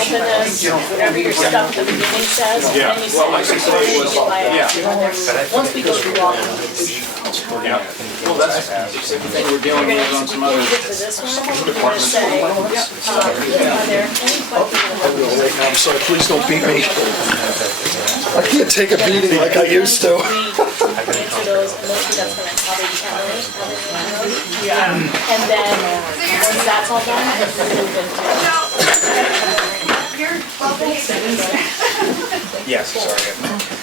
open this, whatever your stuff at the beginning says, and then you send it to once we go through all of these. Well, that's we're dealing with on some Before other we get to this one, we're gonna say, are there any questions? I'm sorry, please don't beat me. I can't take a beating like I used to. Answer those, and mostly that's gonna cover the hours. And then, once that's all done, we'll move into. Yes, sorry.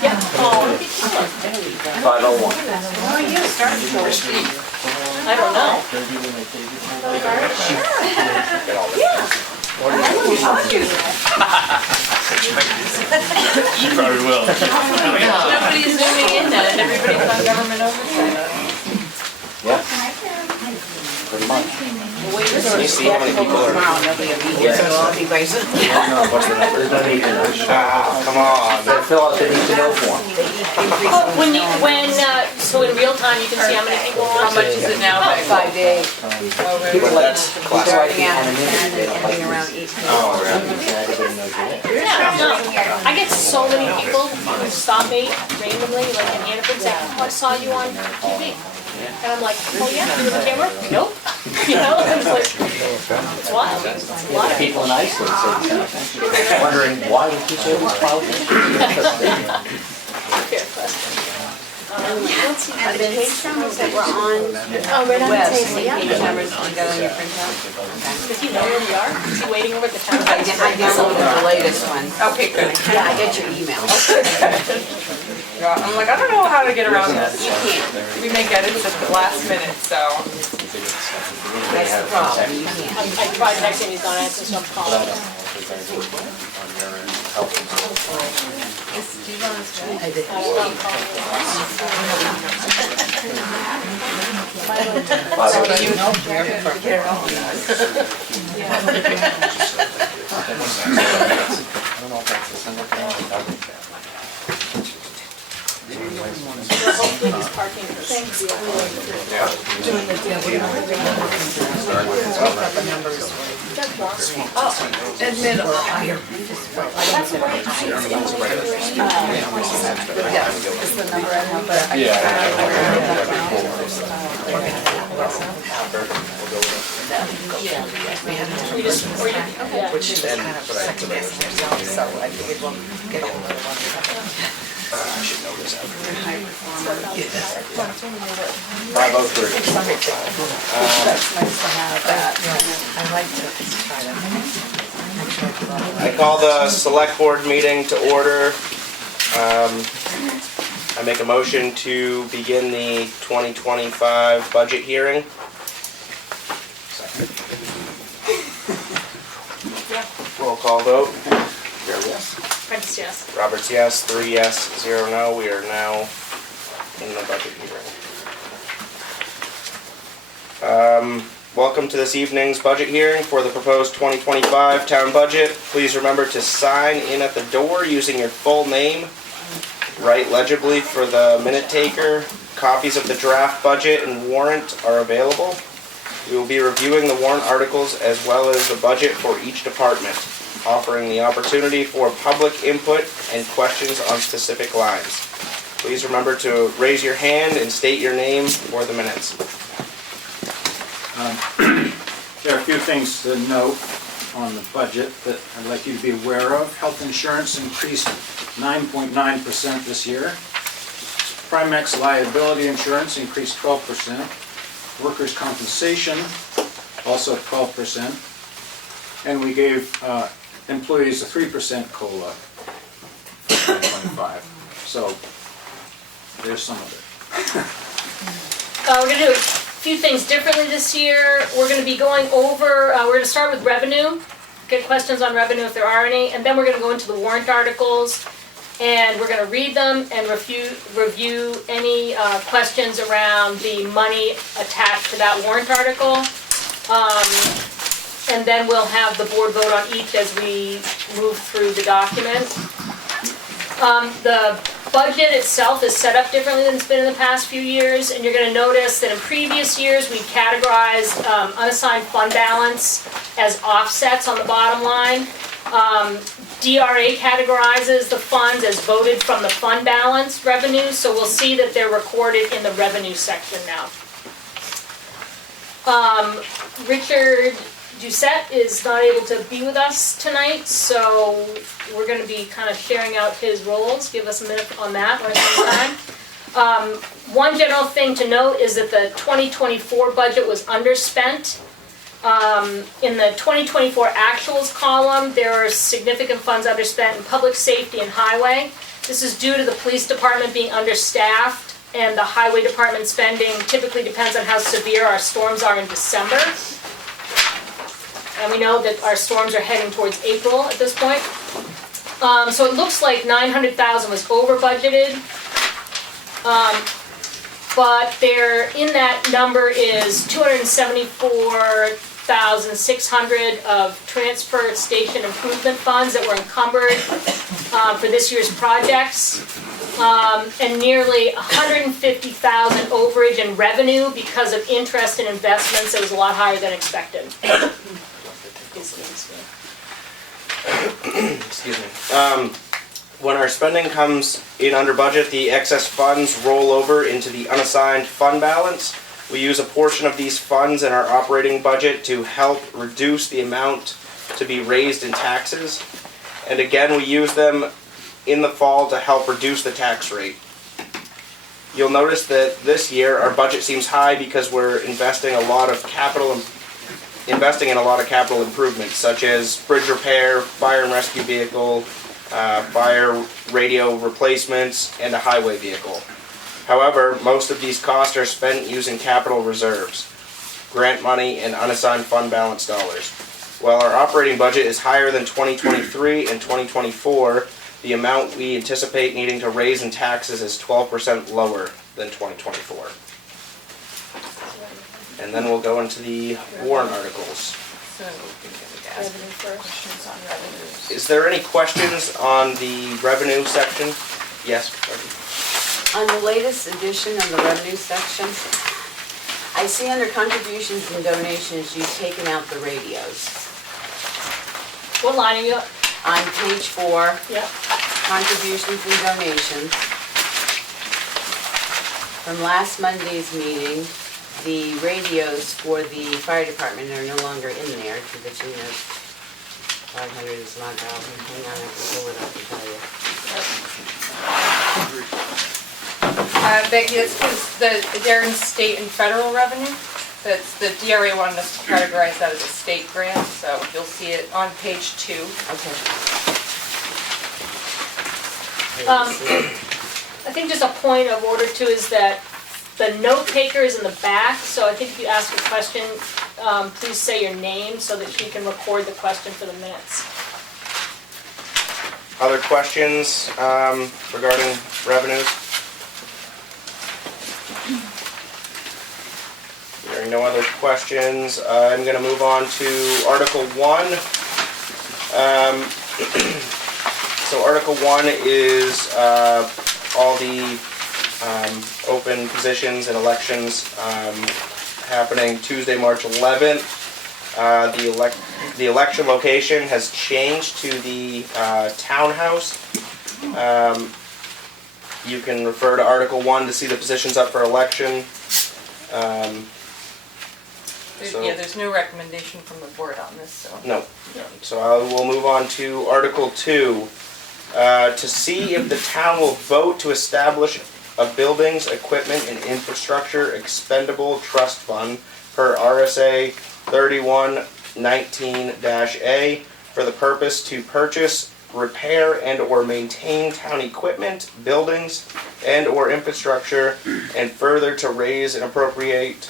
Yeah, oh, 501. I don't know. You probably will. Nobody's zooming in then, everybody's on government oversight. Yeah. Pretty much. Can you see how many people are? What's the number? Come on. Better fill out the need to know form. So in real time, you can see how many people are on. How much is it now? 5 days. People that's classified. Starting out and ending around 18. Oh, right. Yeah, no, I get so many people who stop me randomly, like in Hannaford, say, oh, I saw you on TV. And I'm like, oh yeah, you have a camera? Nope. You know, it's like, it's wild. It's a lot of people. People in Iceland said, wondering why would you say this cloud? Fair question. The page numbers that were on Oh, right on the web, table, yeah. page numbers you got on your printout? Does he know where we are? Is he waiting over at the town? I downloaded the latest one. Okay, good. Yeah, I get your email. I'm like, I don't know how to get around this. You can't, We make edits at the last minute, so. that's the problem, you can't. I tried texting, he's not answering, so I'm calling him. I did. Hopefully he's parking for things. Admit. It's the number I have, but I We just, or you, yeah. which is kind of second guessing yourself, so I figured we'll get a little one. I should know this after. High performer. 503. That's nice to have that. I like to try to. I call the select board meeting to order. I make a motion to begin the 2025 budget hearing. Roll call vote. Prentice, yes. Roberts, yes. 3 yes, 0 no. We are now in the budget hearing. Welcome to this evening's budget hearing for the proposed 2025 town budget. Please remember to sign in at the door using your full name. Write legibly for the minute taker. Copies of the draft budget and warrant are available. We will be reviewing the warrant articles as well as the budget for each department, offering the opportunity for public input and questions on specific lines. Please remember to raise your hand and state your name for the minutes. There are a few things to note on the budget that I'd like you to be aware of. Health insurance increased 9.9% this year. Primex liability insurance increased 12%. Workers' compensation also 12%. And we gave employees a 3% COLA for 2025. So there's some of it. We're gonna do a few things differently this year. We're gonna be going over, we're gonna start with revenue, get questions on revenue if there are any, and then we're gonna go into the warrant articles, and we're gonna read them and review any questions around the money attached to that warrant article. And then we'll have the board vote on each as we move through the document. The budget itself is set up differently than it's been in the past few years, and you're going to notice that in previous years we categorized unassigned fund balance as offsets on the bottom line. DRA categorizes the funds as voted from the fund balance revenue, so we'll see that they're recorded in the revenue section now. Richard Doucette is not able to be with us tonight, so we're gonna be kind of sharing out his roles. Give us a minute on that when it's time. One general thing to note is that the 2024 budget was underspent. In the 2024 actuals column, there are significant funds underspent in public safety and highway. This is due to the police department being understaffed, and the highway department spending typically depends on how severe our storms are in December. And we know that our storms are heading towards April at this point. So it looks like 900,000 was over budgeted. But there, in that number is 274,600 of transfer station improvement funds that were encumbered for this year's projects. And nearly 150,000 overage in revenue because of interest and investments that was a lot higher than expected. Excuse me. When our spending comes in under budget, the excess funds roll over into the unassigned fund balance. We use a portion of these funds in our operating budget to help reduce the amount to be raised in taxes. And again, we use them in the fall to help reduce the tax rate. You'll notice that this year our budget seems high because we're investing in a lot of capital improvements, such as bridge repair, fire and rescue vehicle, fire radio replacements, and a highway vehicle. However, most of these costs are spent using capital reserves, grant money, and unassigned fund balance dollars. While our operating budget is higher than 2023 and 2024, the amount we anticipate needing to raise in taxes is 12% lower than 2024. And then we'll go into the warrant articles. So we're gonna ask questions on revenues. Is there any questions on the revenue section? Yes. On the latest edition of the revenue section, I see under contributions and donations, you've taken out the radios. What line are you at? On page 4, Yep. contributions and donations. From last Monday's meeting, the radios for the fire department are no longer in there to the tune of 500 is not out. Hang on, I can pull it up and tell you. Becky, that's because they're in state and federal revenue. That's the DRA wanted us to categorize that as a state grant, so you'll see it on page 2. Okay. I think just a point of order too is that the note taker is in the back, so I think if you ask a question, please say your name so that she can record the question for the minutes. Other questions regarding revenues? Hearing no other questions, I'm going to move on to Article 1. So Article 1 is all the open positions and elections happening Tuesday, March 11th. The election location has changed to the townhouse. You can refer to Article 1 to see the positions up for election. There's no recommendation from the board on this, so. No. So I will move on to Article 2. To see if the town will vote to establish a buildings, equipment, and infrastructure expendable trust fund per RSA 3119-A for the purpose to purchase, repair, and or maintain town equipment, buildings, and or infrastructure, and further to raise and appropriate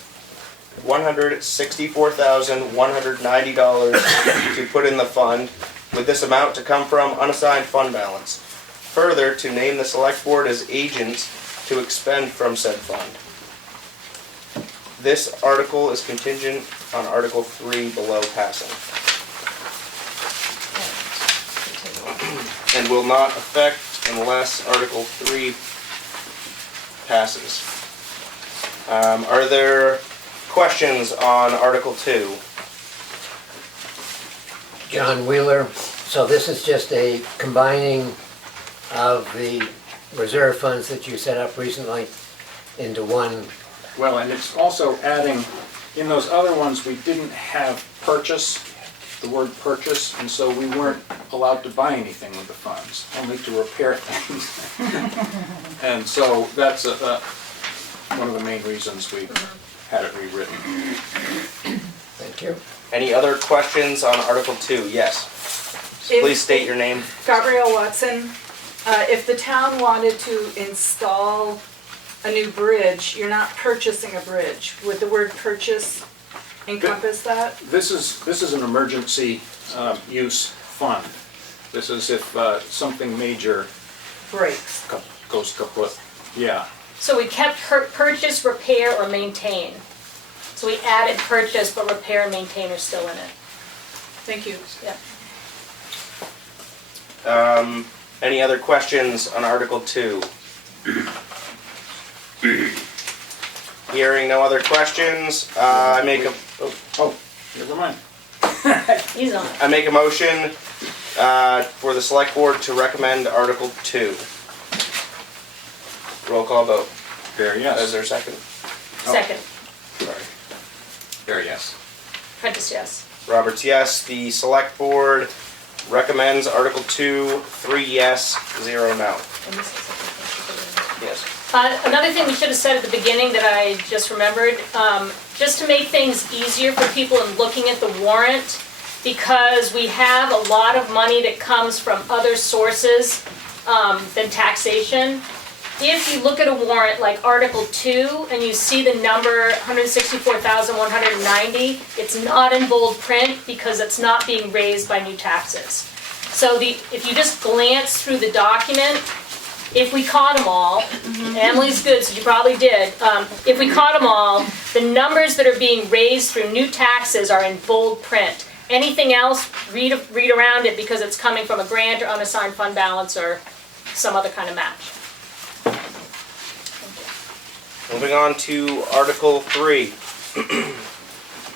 $164,190 to put in the fund, with this amount to come from unassigned fund balance. Further, to name the select board as agent to expend from said fund. This article is contingent on Article 3 below passing, and will not affect unless Article 3 passes. Are there questions on Article 2? John Wheeler, So this is just a combining of the reserve funds that you set up recently into one. Well, and it's also adding, in those other ones, we didn't have purchase, the word purchase, and so we weren't allowed to buy anything with the funds, only to repair things. And so that's one of the main reasons we had it rewritten. Thank you. Any other questions on Article 2? Yes. Please state your name. Gabrielle Watson. If the town wanted to install a new bridge, you're not purchasing a bridge. Would the word purchase encompass that? This is an emergency use fund. This is if something major Breaks. goes kaput. Yeah. So we kept purchase, repair, or maintain. So we added purchase, but repair and maintain are still in it. Thank you. Yeah. Any other questions on Article 2? Hearing no other questions, I make a Never mind. He's on it. I make a motion for the select board to recommend Article 2. Roll call vote. There, yes. Is there a second? Second. Sorry. There, yes. Prentice, yes. Roberts, yes. The select board recommends Article 2, 3 yes, 0 no. Yes. Another thing we should have said at the beginning that I just remembered, just to make things easier for people in looking at the warrant, because we have a lot of money that comes from other sources than taxation. If you look at a warrant like Article 2 and you see the number 164,190, it's not in bold print because it's not being raised by new taxes. So if you just glance through the document, if we caught them all, Emily's good, so you probably did. If we caught them all, the numbers that are being raised through new taxes are in bold print. Anything else, read around it because it's coming from a grant or unassigned fund balance or some other kind of match. Moving on to Article 3.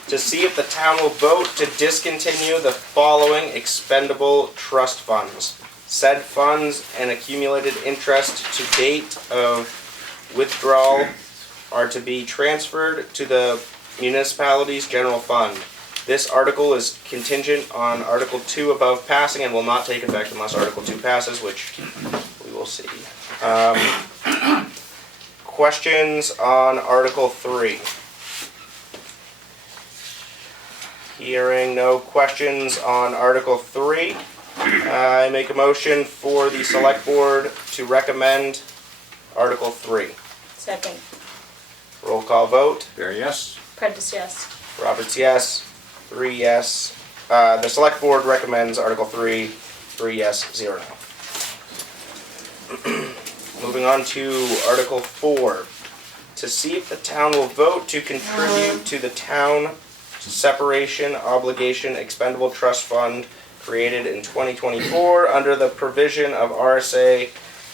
To see if the town will vote to discontinue the following expendable trust funds. Said funds and accumulated interest to date of withdrawal are to be transferred to the municipality's general fund. This article is contingent on Article 2 above passing and will not take effect unless Article 2 passes, which we will see. Questions on Article 3? Hearing no questions on Article 3, I make a motion for the select board to recommend Article 3. Second. Roll call vote. There, yes. Prentice, yes. Roberts, yes. 3 yes. The select board recommends Article 3. 3 yes, 0 no. Moving on to Article 4. To see if the town will vote to contribute to the town separation obligation expendable trust fund created in 2024 under the provision of RSA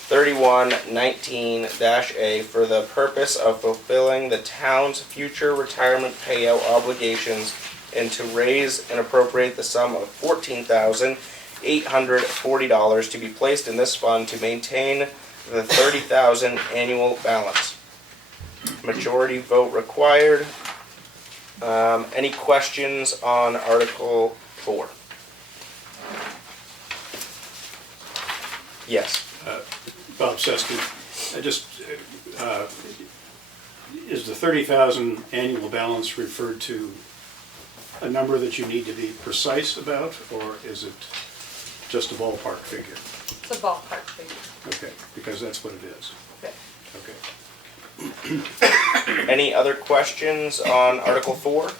3119-A for the purpose of fulfilling the town's future retirement payout obligations and to raise and appropriate the sum of $14,840 to be placed in this fund to maintain the $30,000 annual balance. Majority vote required. Any questions on Article 4? Yes. Bob Seskin, is the 30,000 annual balance referred to a number that you need to be precise about, or is it just a ballpark figure? It's a ballpark figure. Okay, because that's what it is. Okay. Okay. Any other questions on Article 4?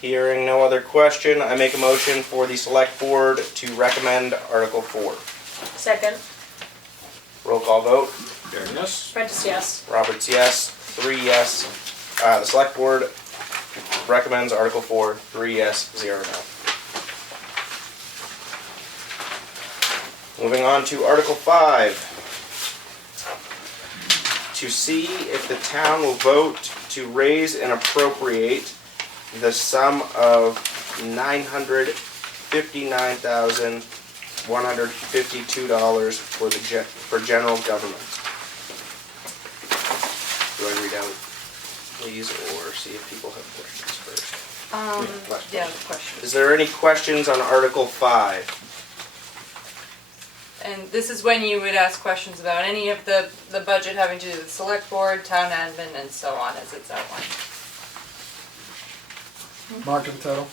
Hearing no other question, I make a motion for the select board to recommend Article 4. Second. Roll call vote. There, yes. Prentice, yes. Roberts, yes. 3 yes. The select board recommends Article 4. 3 yes, 0 no. Moving on to Article 5. To see if the town will vote to raise and appropriate the sum of $959,152 for general government. Do I read out these or see if people have questions first? Yeah, the question. Is there any questions on Article 5? And this is when you would ask questions about any of the budget having to do with the select board, town admin, and so on as it's outlined. Mark to the title.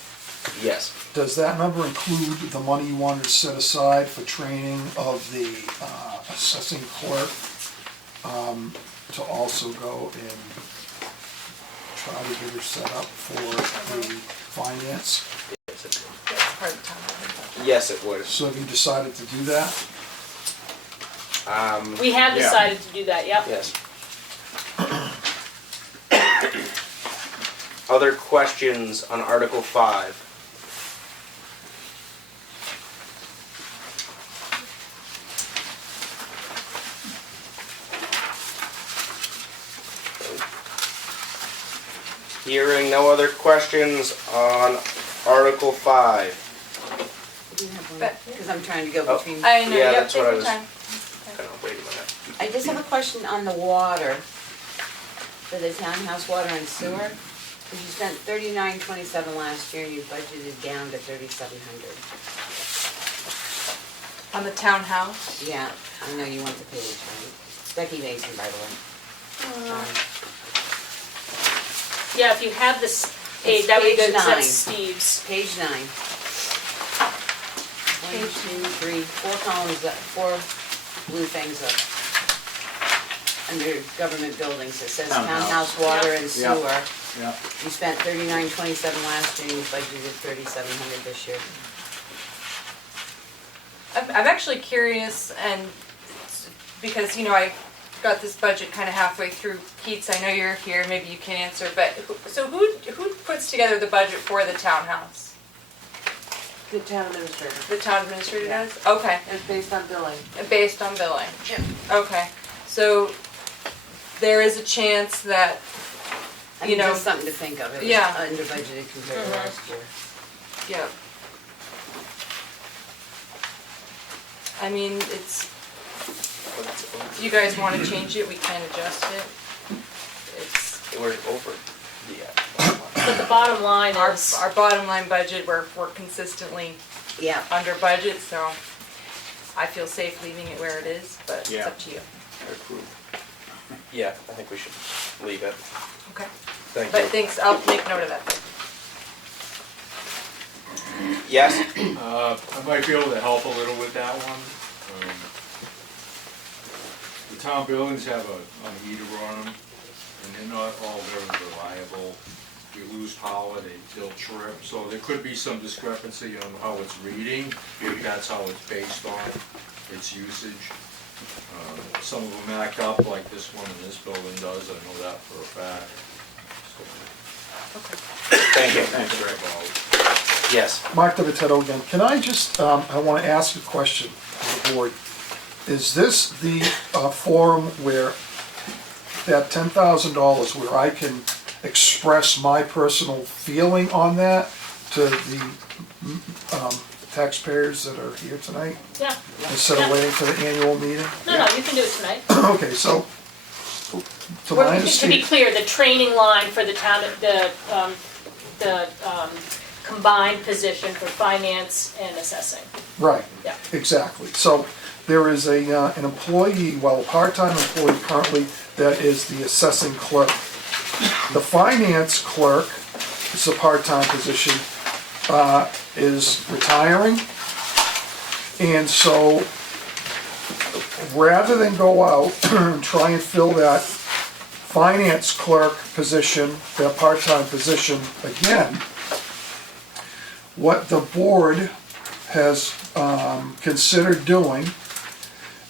Yes. Does that number include the money you wanted to set aside for training of the assessing clerk to also go and try to get her set up for the finance? That's part of the town admin budget. Yes, it would. So have you decided to do that? We have decided to do that, yep. Yes. Other questions on Article 5? Hearing no other questions on Article 5. Because I'm trying to go Oh. between. I know, Yeah, yep, that's take what I your was- time. Wait a minute. I just have a question on the water, for the townhouse water and sewer. Because you spent $39.27 last year and you budgeted down to $3,700. On the townhouse? Yeah, I know you want the page, right? Becky Mason, by the way. Sorry. Yeah, if you have this page, It's that would be page good, 'cause 9. that's Steve's. Page 9. 1, 2, 3, 4 columns up, 4 blue things up. Under government buildings, it says townhouse water and Yeah. sewer. Yeah. You spent $39.27 last year and you budgeted $3,700 this year. I'm actually curious, and because, I got this budget kind of halfway through. Keats, I know you're here, maybe you can answer, but who puts together the budget for the townhouse? The town administrator. The town administrator Yeah. does? Okay, It's based on billing. based on billing. Yep. Okay, so there is a chance that, I You mean, know- just something to think of. It was Yeah. under budgeted compared to last year. yeah. I mean, it's, if you guys want to change it, we can adjust it. It's, We're over. Yeah. But the bottom line our is, bottom line budget, we're consistently Yeah. under budget, so I feel safe leaving it where it is, but it's Yeah. up to you. I approve. Yeah, I think we should leave it. Okay. Thank But you. thanks, I'll make note of that. Yes? I might be able to help a little with that one. The town buildings have a heater on them, and they're not all very reliable. If you lose power, they'll trip, so there could be some discrepancy on how it's reading, if that's how it's based on, its usage. Some of them act up like this one in this building does, I know that for a fact. Thank you. Thanks, Rick. Yes. Mark Divitello again. Can I just, I want to ask a question to the board. Is this the forum where that $10,000 where I can express my personal feeling on that to the taxpayers that are here tonight yeah. instead of waiting for the annual meeting? No, you can do it tonight. Okay, so to my To be understanding, clear, the training line for the town, the combined position for finance and assessing. right, Yeah. exactly. So there is an employee, well, a part-time employee currently that is the assessing clerk. The finance clerk, it's a part-time position, is retiring. And so rather than go out and try and fill that finance clerk position, that part-time position again, what the board has considered doing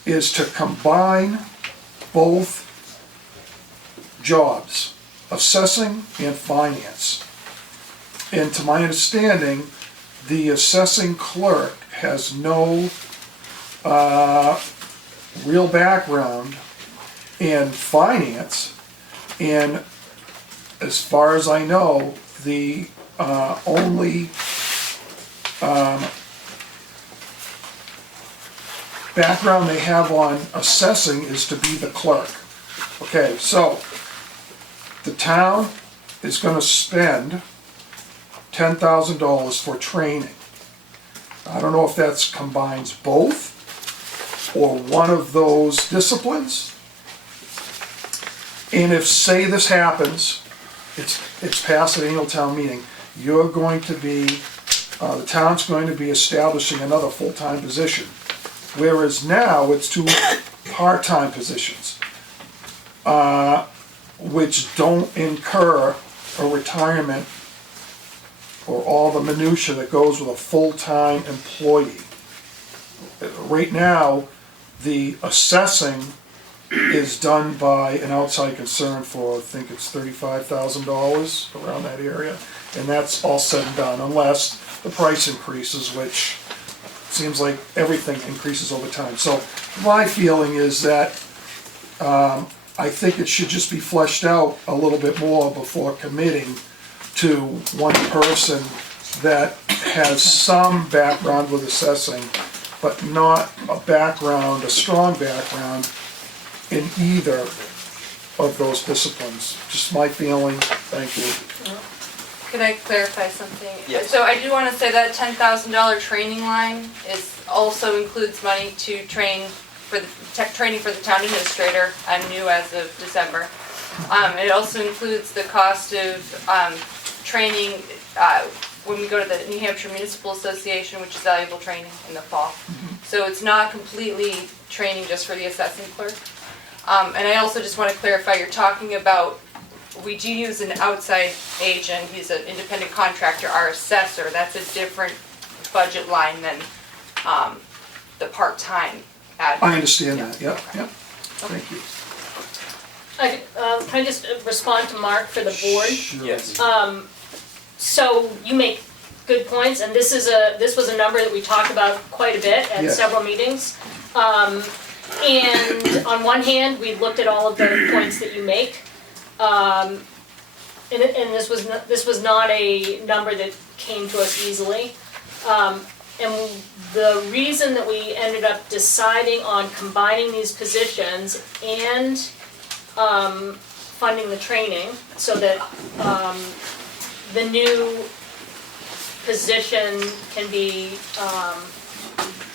is to combine both jobs, assessing and finance. And to my understanding, the assessing clerk has no real background in finance, and as far as I know, the only background they have on assessing is to be the clerk. Okay, so the town is gonna spend $10,000 for training. I don't know if that's combines both or one of those disciplines. And if, say this happens, it's passed at annual town meeting, you're going to be, the town's going to be establishing another full-time position. Whereas now, it's two part-time positions, which don't incur a retirement or all the minutia that goes with a full-time employee. Right now, the assessing is done by an outside concern for, I think it's $35,000, around that area. And that's all said and done, unless the price increases, which seems like everything increases over time. So my feeling is that I think it should just be fleshed out a little bit more before committing to one person that has some background with assessing, but not a strong background in either of those disciplines. Just my feeling. Thank you. Could I clarify something? Yes. So I do want to say that $10,000 training line also includes money to train for the training for the town administrator. I'm new as of December. It also includes the cost of training when we go to the New Hampshire Municipal Association, which is valuable training in the fall. So it's not completely training just for the assessing clerk. And I also just want to clarify, you're talking about, we do use an outside agent, he's an independent contractor, our assessor, that's a different budget line than the part-time admin. I understand that, yep. Thank you. Can I just respond to Mark for the board? Sure. Yes. So you make good points, and this was a number that we talked about quite a bit at Yes. several meetings. And on one hand, we looked at all of the points that you make, and this was not a number that came to us easily. And the reason that we ended up deciding on combining these positions and funding the training so that the new position can be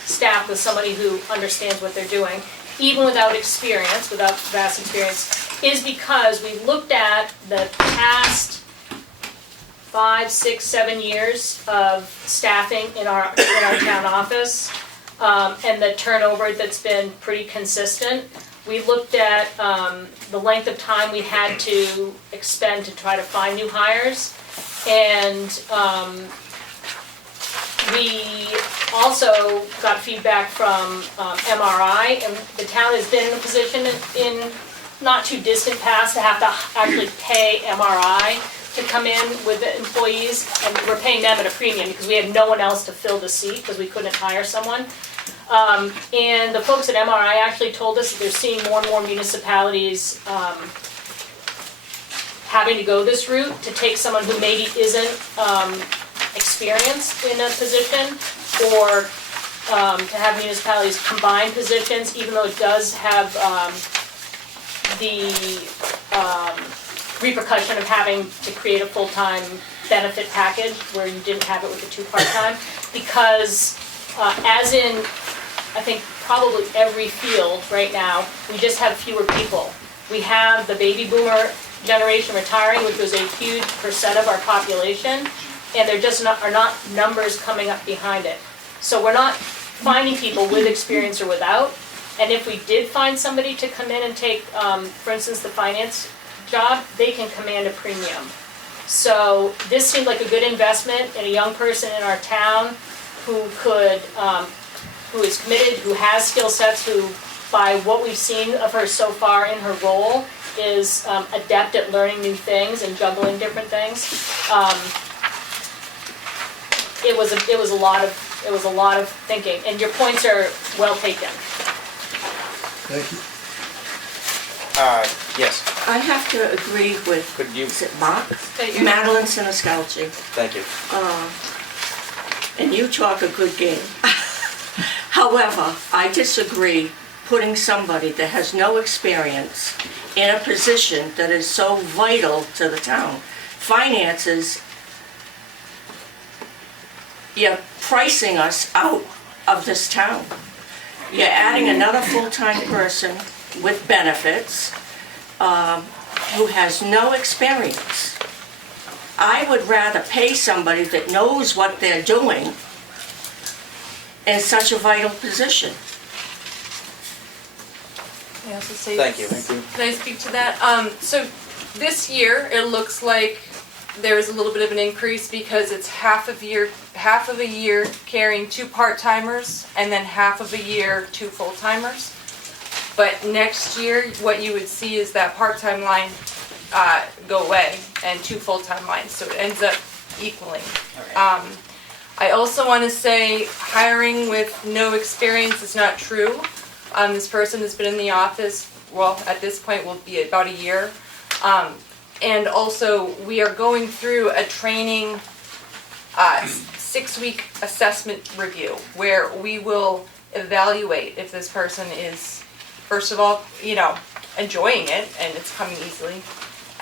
staffed with somebody who understands what they're doing, even without experience, without vast experience, is because we looked at the past 5, 6, 7 years of staffing in our town office, and the turnover that's been pretty consistent. We looked at the length of time we had to expend to try to find new hires, and we also got feedback from MRI, and the town has been in a position in not too distant past to have to actually pay MRI to come in with the employees, and we're paying them at a premium because we had no one else to fill the seat because we couldn't hire someone. And the folks at MRI actually told us that they're seeing more and more municipalities having to go this route to take someone who maybe isn't experienced in a position, or to have municipalities combine positions, even though it does have the repercussion of having to create a full-time benefit package where you didn't have it with the 2 part-time, because as in, I think probably every field right now, we just have fewer people. We have the baby boomer generation retiring, which was a huge percent of our population, and there just are not numbers coming up behind it. So we're not finding people with experience or without, and if we did find somebody to come in and take, for instance, the finance job, they can command a premium. So this seemed like a good investment in a young person in our town who could, who is committed, who has skill sets, who, by what we've seen of her so far in her role, is adept at learning new things and juggling different things. It was a lot of thinking, and your points are well taken. Thank you. Yes, I have to agree with, could you, is it Mark? Say your name. Madeline Siniscalchi. thank you. and you talk a good game. However, I disagree putting somebody that has no experience in a position that is so vital to the town. Finances, you're pricing us out of this town. You're adding another full-time person with benefits who has no experience. I would rather pay somebody that knows what they're doing in such a vital position. Can I also say? Thank you. Can I speak to that? So this year, it looks like there is a little bit of an increase because it's half of a year carrying 2 part-timers and then half of a year 2 full-timers. But next year, what you would see is that part-time line go away and 2 full-time lines, so it ends up equaling. I also want to say hiring with no experience is not true. This person has been in the office, well, at this point will be about a year. And also, we are going through a training 6-week assessment review where we will evaluate if this person is, first of all, enjoying it and it's coming easily,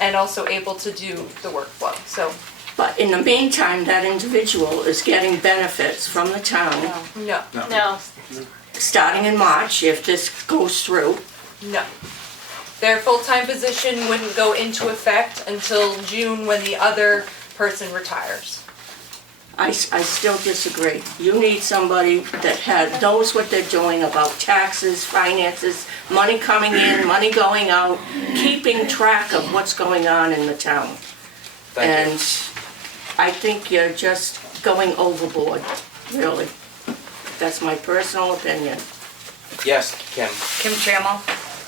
and also able to do the workflow. So, But in the meantime, that individual is getting benefits from the town, no, No, starting in March, if this goes through. no. Their full-time position wouldn't go into effect until June when the other person retires. I still disagree. You need somebody that knows what they're doing about taxes, finances, money coming in, money going out, keeping track of what's going on in the town. Thank you. And I think you're just going overboard, really. That's my personal opinion. Yes, Kim. Kim Trammell.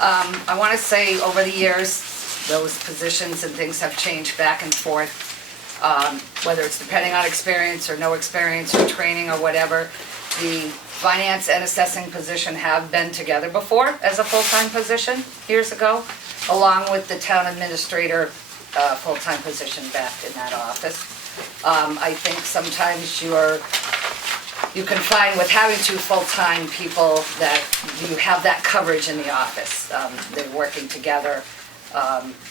I want to say over the years, those positions and things have changed back and forth, whether it's depending on experience or no experience or training or whatever. The finance and assessing position have been together before as a full-time position years ago, along with the town administrator full-time position back in that office. I think sometimes you can find with having 2 full-time people that you have that coverage in the office. They're working together,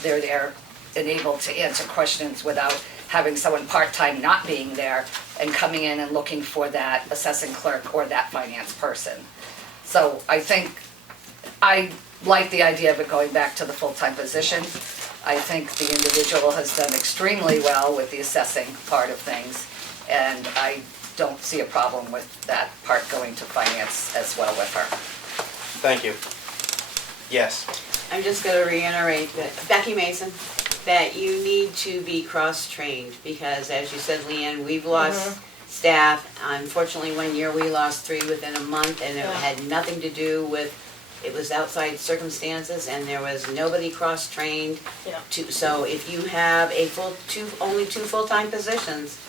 they're there and able to answer questions without having someone part-time not being there and coming in and looking for that assessing clerk or that finance person. So I think I like the idea of it going back to the full-time position. I think the individual has done extremely well with the assessing part of things, and I don't see a problem with that part going to finance as well with her. Thank you. Yes. I'm just gonna reiterate that, Becky Mason, that you need to be cross-trained, because as you said, Leanne, we've lost staff. Unfortunately, one year we lost 3 within a month, and it had nothing to do with, it was outside circumstances, and there was nobody cross-trained. Yeah. So if you have only 2 full-time positions,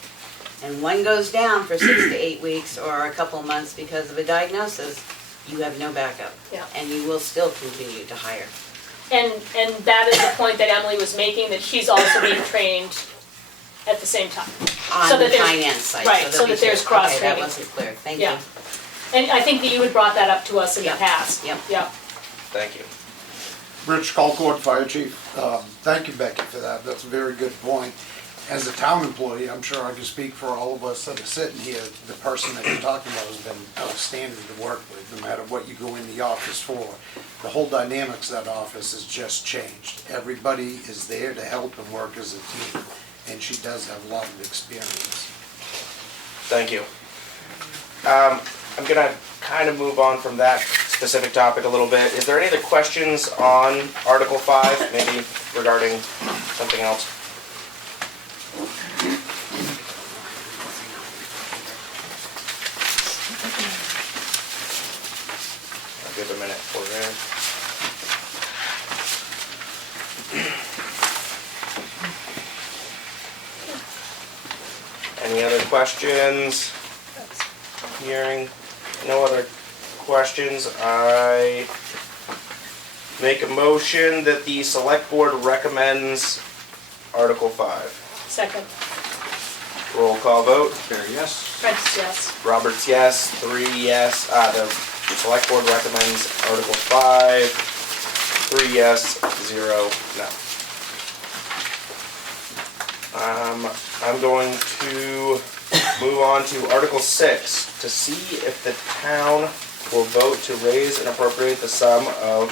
and one goes down for 6 to 8 weeks or a couple of months because of a diagnosis, you have no backup. Yeah. And you will still continue to hire. and that is the point that Emily was making, that she's also being trained at the same time. On So the that there's- finance side. right, there'll so be that there's 2. cross-training. Okay, that wasn't clear, thank you. Yeah. And I think that you had brought that up to us in the Yep. past. Yep. Yep. Thank you. Rich Colcord, Fire Chief. Thank you, Becky, for that. That's a very good point. As a town employee, I'm sure I can speak for all of us that are sitting here, the person that you're talking about has been outstanding to work with, no matter what you go in the office for. The whole dynamics of that office has just changed. Everybody is there to help and work as a team, and she does have a lot of experience. Thank you. I'm gonna kind of move on from that specific topic a little bit. Is there any other questions on Article 5, maybe regarding something else? I'll give a minute for that. Any other questions? Hearing no other questions, I make a motion that the select board recommends Article 5. Second. Roll call vote. Fair, yes? Prentice, yes. Roberts, yes. 3 yes. The select board recommends Article 5. 3 yes, 0 no. I'm going to move on to Article 6 to see if the town will vote to raise and appropriate the sum of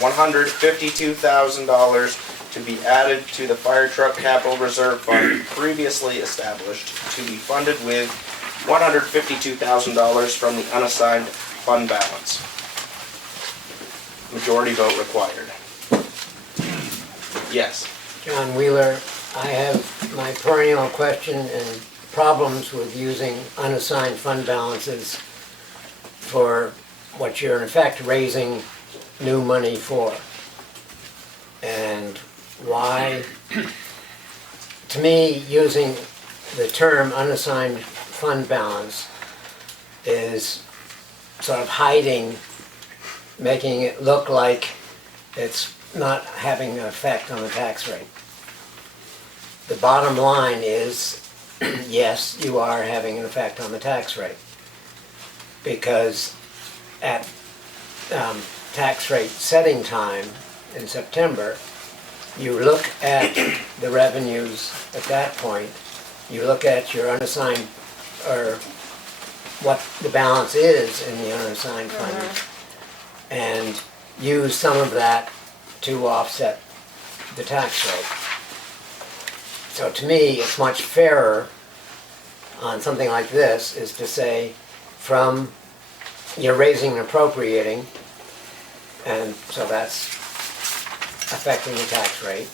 $152,000 to be added to the fire truck capital reserve fund previously established, to be funded with $152,000 from the unassigned fund balance. Majority vote required. Yes. John Wheeler, I have my perennial question and problems with using unassigned fund balances for what you're in effect raising new money for. And why, to me, using the term unassigned fund balance is sort of hiding, making it look like it's not having an effect on the tax rate. The bottom line is, yes, you are having an effect on the tax rate. Because at tax rate setting time in September, you look at the revenues at that point, you look at your unassigned, or what the balance is in the unassigned fund, and use some of that to offset the tax rate. So to me, it's much fairer on something like this is to say, from you're raising and appropriating, and so that's affecting the tax rate.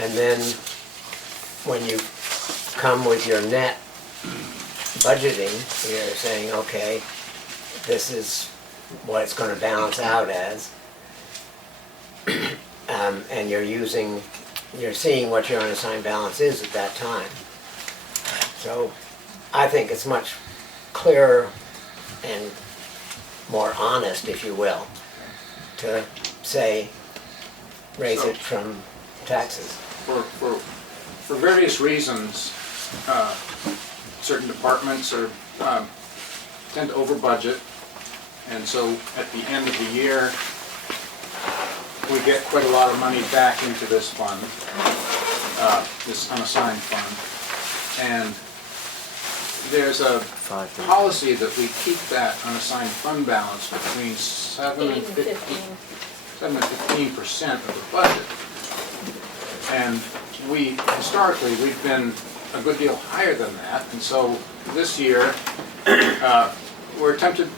And then when you come with your net budgeting, you're saying, okay, this is what it's going to balance out as. And you're seeing what your unassigned balance is at that time. So I think it's much clearer and more honest, if you will, to say, raise it from taxes. For various reasons, certain departments tend to over budget, and so at the end of the year, we get quite a lot of money back into this fund, this unassigned fund, and there's a policy that we keep that unassigned fund balance between 7 and 15% of the budget. And historically, we've been a good deal higher than that, and so this year, we're attempting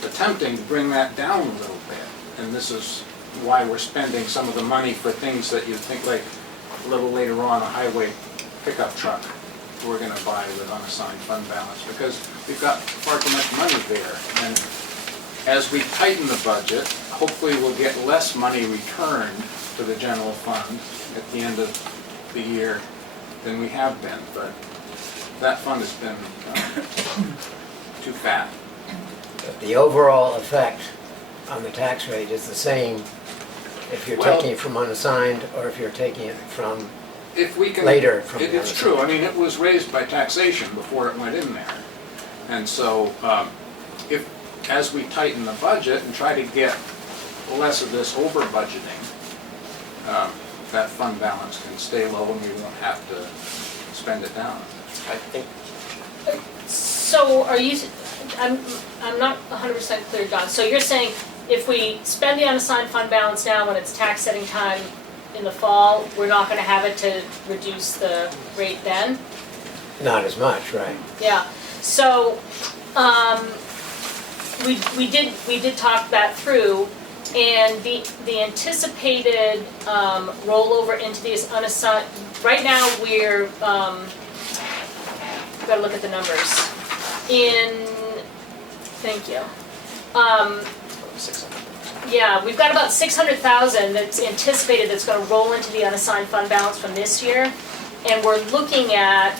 to bring that down a little bit, and this is why we're spending some of the money for things that you'd think, like a little later on, a highway pickup truck we're going to buy with unassigned fund balance, because we've got far too much money there. And as we tighten the budget, hopefully we'll get less money returned to the general fund at the end of the year than we have been, but that fund has been too fat. But the overall effect on the tax rate is the same if you're taking it from unassigned or if you're taking it from later from the It's true. I mean, it was raised by taxation before it went in there. And so as we tighten the budget and try to get less of this over budgeting, that fund balance can stay low and we won't have to spend it down. I think. So are you, I'm not 100% clear, John. So you're saying if we spend the unassigned fund balance now when it's tax setting time in the fall, we're not going to have it to reduce the rate then? Not as much, right? Yeah. So we did talk that through, and the anticipated rollover into these unassigned. Right now we're got to look at the numbers. Thank you. 600. Yeah, we've got about 600,000 that's anticipated that's going to roll into the unassigned fund balance from this year, and we're looking at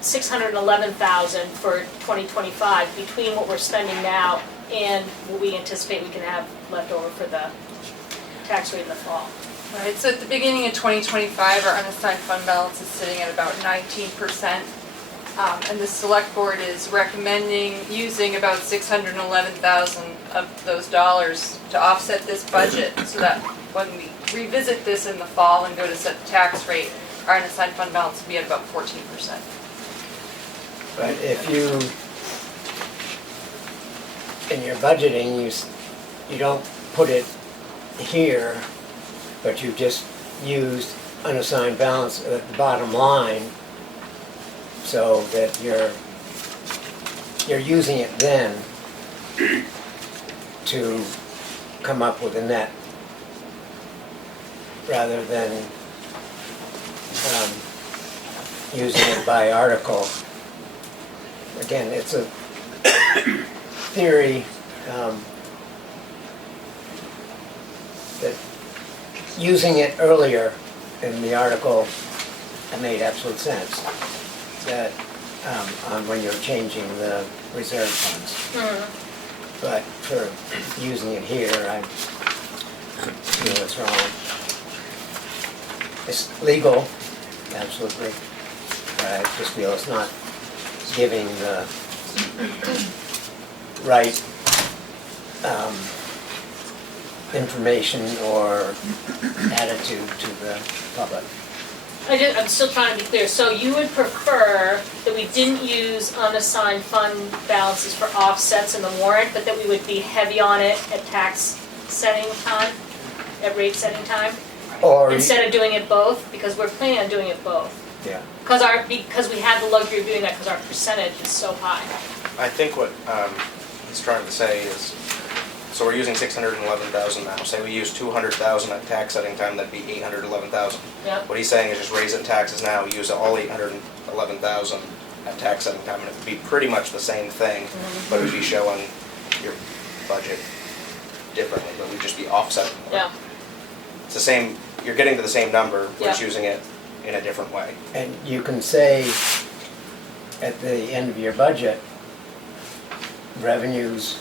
611,000 for 2025 between what we're spending now and what we anticipate we can have left over for the tax rate in the fall. Right, so at the beginning of 2025, our unassigned fund balance is sitting at about 19%. And the select board is recommending using about 611,000 of those dollars to offset this budget, so that when we revisit this in the fall and go to set the tax rate, our unassigned fund balance will be at about 14%. But if you, in your budgeting, you don't put it here, but you just used unassigned balance at the bottom line, so that you're using it then to come up with a net, rather than using it by article. Again, it's a theory that using it earlier in the article made absolute sense. That on when you're changing the reserve funds. But for using it here, I feel it's wrong. It's legal, absolutely, but I just feel it's not giving the right information or attitude to the public. I'm still trying to be clear. So you would prefer that we didn't use unassigned fund balances for offsets in the warrant, but that we would be heavy on it at tax setting time, at rate setting time? Or Instead of doing it both, because we're planning on doing it both. yeah, Because we have the luxury of doing that because our percentage is so high. I think what he's trying to say is, so we're using 611,000 now. Say we use 200,000 at tax setting time, that'd be 811,000. Yep. What he's saying is just raise it in taxes now, use all 811,000 at tax setting time, and it would be pretty much the same thing, but it would be showing your budget differently, but we'd just be offsetting more. Yeah. It's the same, you're getting to the same number, we're just Yeah. using it in a different way. and you can say at the end of your budget, revenues,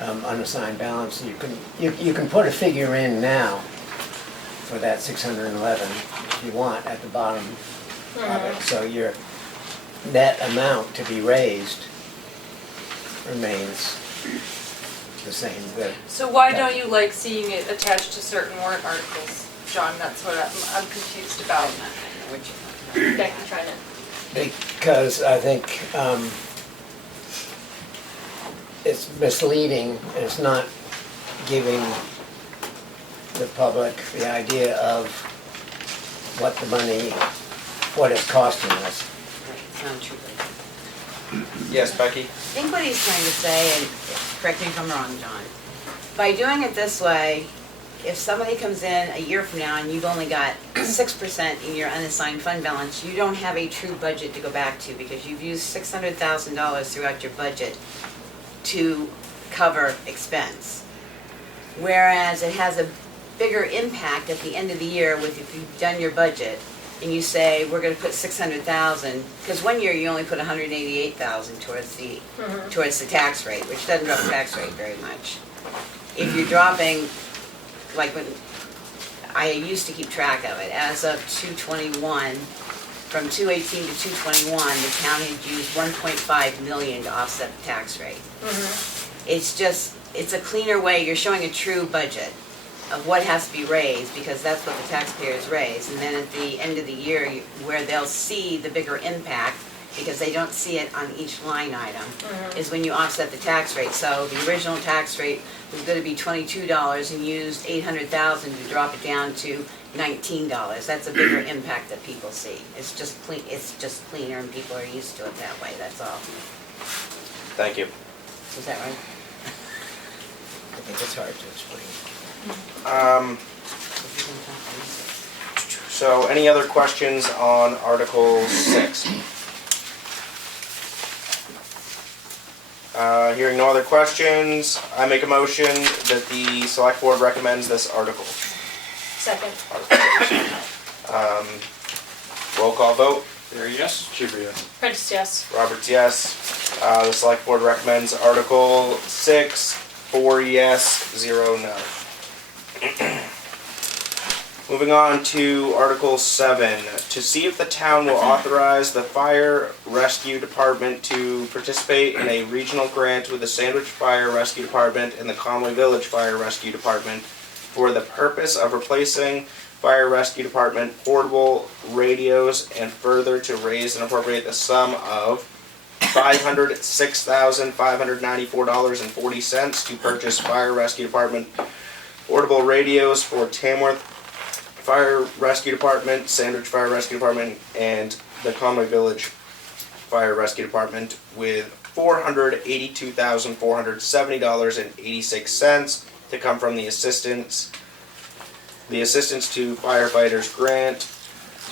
unassigned balance, you can put a figure in now for that 611 if you want at the bottom of it. So your net amount to be raised remains the same. So why don't you like seeing it attached to certain warrant articles? John, that's what I'm confused about. Becky trying to. Because I think it's misleading, and it's not giving the public the idea of what the money, what it's costing us. It's not true. Yes, Becky? I think what he's trying to say, and correct me if I'm wrong, John, by doing it this way, if somebody comes in a year from now and you've only got 6% in your unassigned fund balance, you don't have a true budget to go back to because you've used $600,000 throughout your budget to cover expense. Whereas it has a bigger impact at the end of the year with if you've done your budget and you say, we're gonna put 600,000, because one year you only put 188,000 towards the tax rate, which doesn't drop the tax rate very much. If you're dropping, like when, I used to keep track of it, as of 2/21, from 2/18 to 2/21, the town had used 1.5 million to offset the tax rate. It's just, it's a cleaner way, you're showing a true budget of what has to be raised, because that's what the taxpayers raise. And then at the end of the year, where they'll see the bigger impact, because they don't see it on each line item, is when you offset the tax rate. So the original tax rate was gonna be $22 and used 800,000 to drop it down to $19. That's a bigger impact that people see. It's just clean, it's just cleaner and people are used to it that way, that's all. Thank you. Is that right? I think it's hard to explain. So any other questions on Article 6? Hearing no other questions, I make a motion that the select board recommends this article. Second. Roll call vote. There, yes? Cheever, yes. Prentice, yes. Roberts, yes. The select board recommends Article 6, 4 yes, 0 no. Moving on to Article 7, to see if the town will authorize the Fire Rescue Department to participate in a regional grant with the Sandwich Fire Rescue Department and the Conway Village Fire Rescue Department for the purpose of replacing Fire Rescue Department portable radios, and further to raise and appropriate the sum of $506,594.40 to purchase Fire Rescue Department portable radios for Tamworth Fire Rescue Department, Sandwich Fire Rescue Department, and the Conway Village Fire Rescue Department with $482,470.86 to come from the assistance to firefighters grant,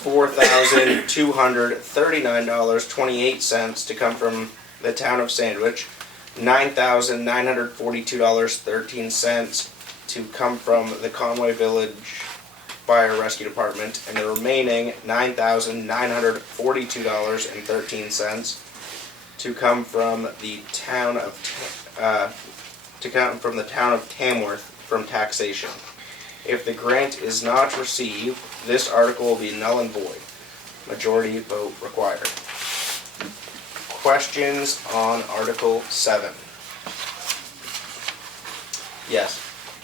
$4,239.28 to come from the town of Sandwich, $9,942.13 to come from the Conway Village Fire Rescue Department, and the remaining $9,942.13 to come from the town of Tamworth from taxation. If the grant is not received, this article will be null and void. Majority vote required. Questions on Article 7? Yes.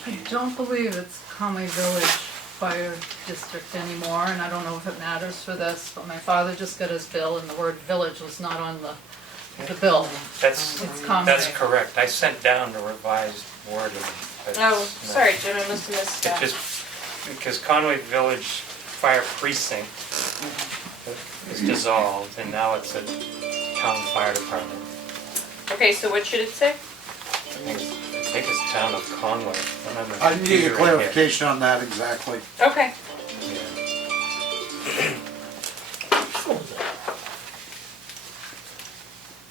I don't believe it's Conway Village Fire District anymore, and I don't know if it matters for this, but my father just got his bill and the word village was not on the bill. That's correct. I sent down the revised wording. but Oh, no. sorry, Jim, I must have missed It that. just, because Conway Village Fire Precinct is dissolved, and now it's a town fire department. Okay, so what should it say? I think it's town of Conway. I need a clarification on that exactly. Okay.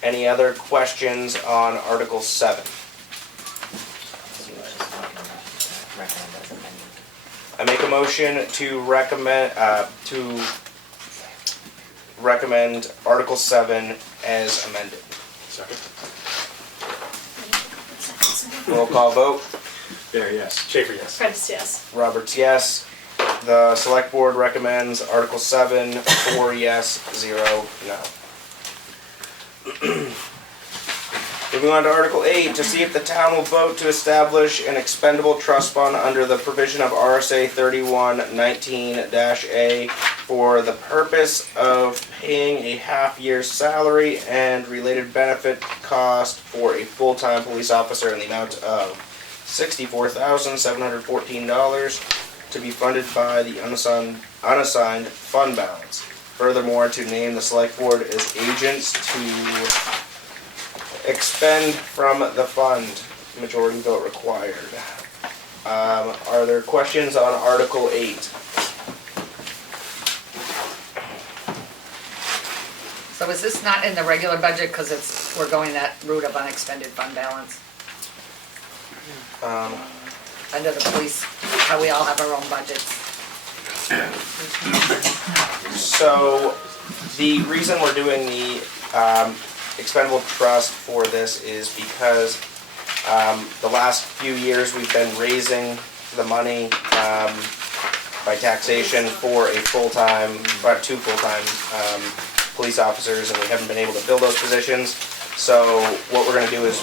Any other questions on Article 7? I make a motion to recommend Article 7 as amended. Second. Roll call vote. There, yes. Schaefer, yes. Prentice, yes. Roberts, yes. The Select Board recommends Article 7, 4 yes, 0 no. Moving on to Article 8, to see if the town will vote to establish an expendable trust fund under the provision of RSA 3119-A for the purpose of paying a half-year salary and related benefit cost for a full-time police officer in the amount of $64,714 to be funded by the unassigned fund balance. Furthermore, to name the Select Board as agents to expend from the fund. Majority vote required. Are there questions on Article 8? So is this not in the regular budget because we're going that route of unexpended fund balance? Under the police, how we all have our own budgets. So, the reason we're doing the expendable trust for this is because the last few years we've been raising the money by taxation for a full-time, or 2 full-time police officers, and we haven't been able to fill those positions. So what we're going to do is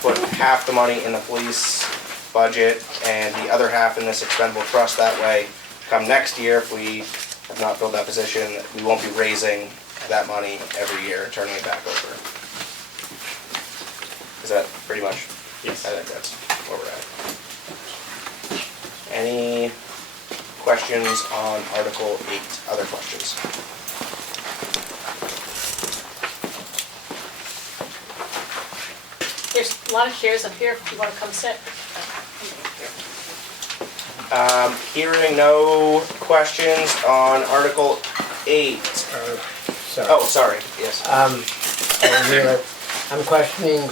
put half the money in the police budget and the other half in this expendable trust. That way, come next year, if we have not filled that position, we won't be raising that money every year and turning it back over. Is that pretty much? Yes. I think that's where we're at. Any questions on Article 8? Other questions? There's a lot of chairs up here if you want to come sit. Hearing no questions on Article 8. Sorry. Oh, sorry, yes. I'm questioning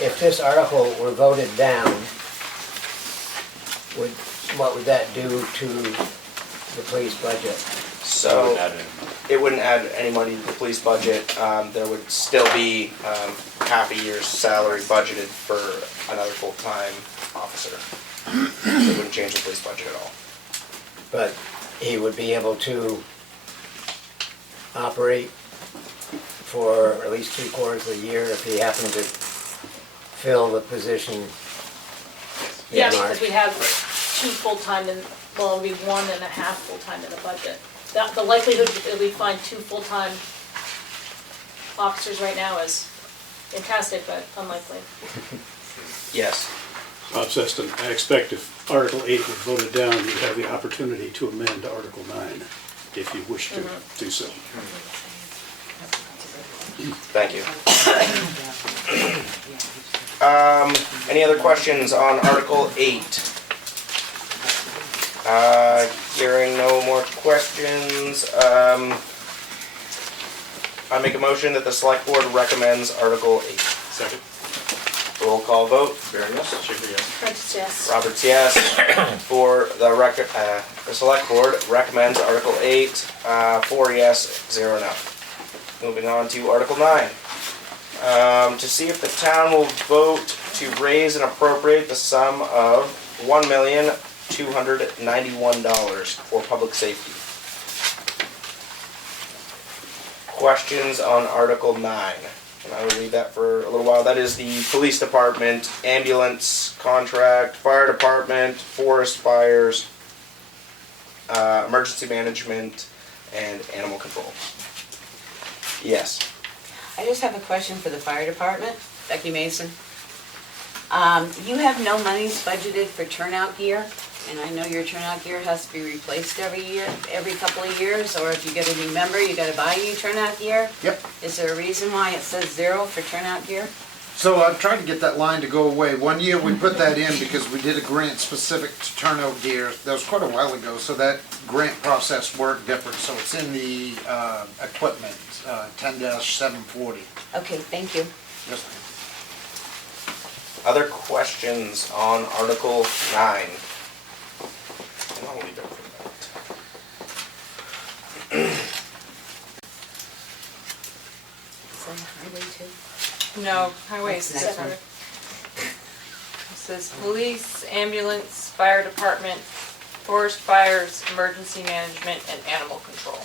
if this article were voted down, what would that do to the police budget? So, it wouldn't add any money to the police budget. There would still be half a year's salary budgeted for another full-time officer. It wouldn't change the police budget at all. But he would be able to operate for at least 3/4 of the year if he happened to fill the position. Yeah, in because March. we have 2 full-time and, well, it'll be 1.5 full-time in the budget. The likelihood that we find 2 full-time officers right now is fantastic, but unlikely. Yes. Bob Seston, I expect if Article 8 was voted down, you'd have the opportunity to amend Article 9 if you wish to do so. Thank you. Any other questions on Article 8? Hearing no more questions, I make a motion that the select board recommends Article 8. Second. Roll call vote. Barry, yes? Schaefer, yes. Prentice, yes. Roberts, yes. For the record, the select board recommends Article 8, 4 yes, 0 no. Moving on to Article 9. To see if the town will vote to raise and appropriate the sum of $1,291 for public safety. Questions on Article 9? And I will leave that for a little while. That is the police department, ambulance contract, fire department, forest fires, emergency management, and animal control. Yes. I just have a question for the fire department, Becky Mason. You have no monies budgeted for turnout gear, and I know your turnout gear has to be replaced every couple of years, or if you get a new member, you gotta buy new turnout gear. Yep. Is there a reason why it says 0 for turnout gear? So I'm trying to get that line to go away. One year we put that in because we did a grant specific to turnout gear. That was quite a while ago, so that grant process worked different. So it's in the equipment, 10-740. Okay, thank you. Yes, Other questions on Article 9? And I'll leave it for Is that highway too? No, highway is What's the next separate. It says police, ambulance, fire department, forest fires, emergency management, and animal control.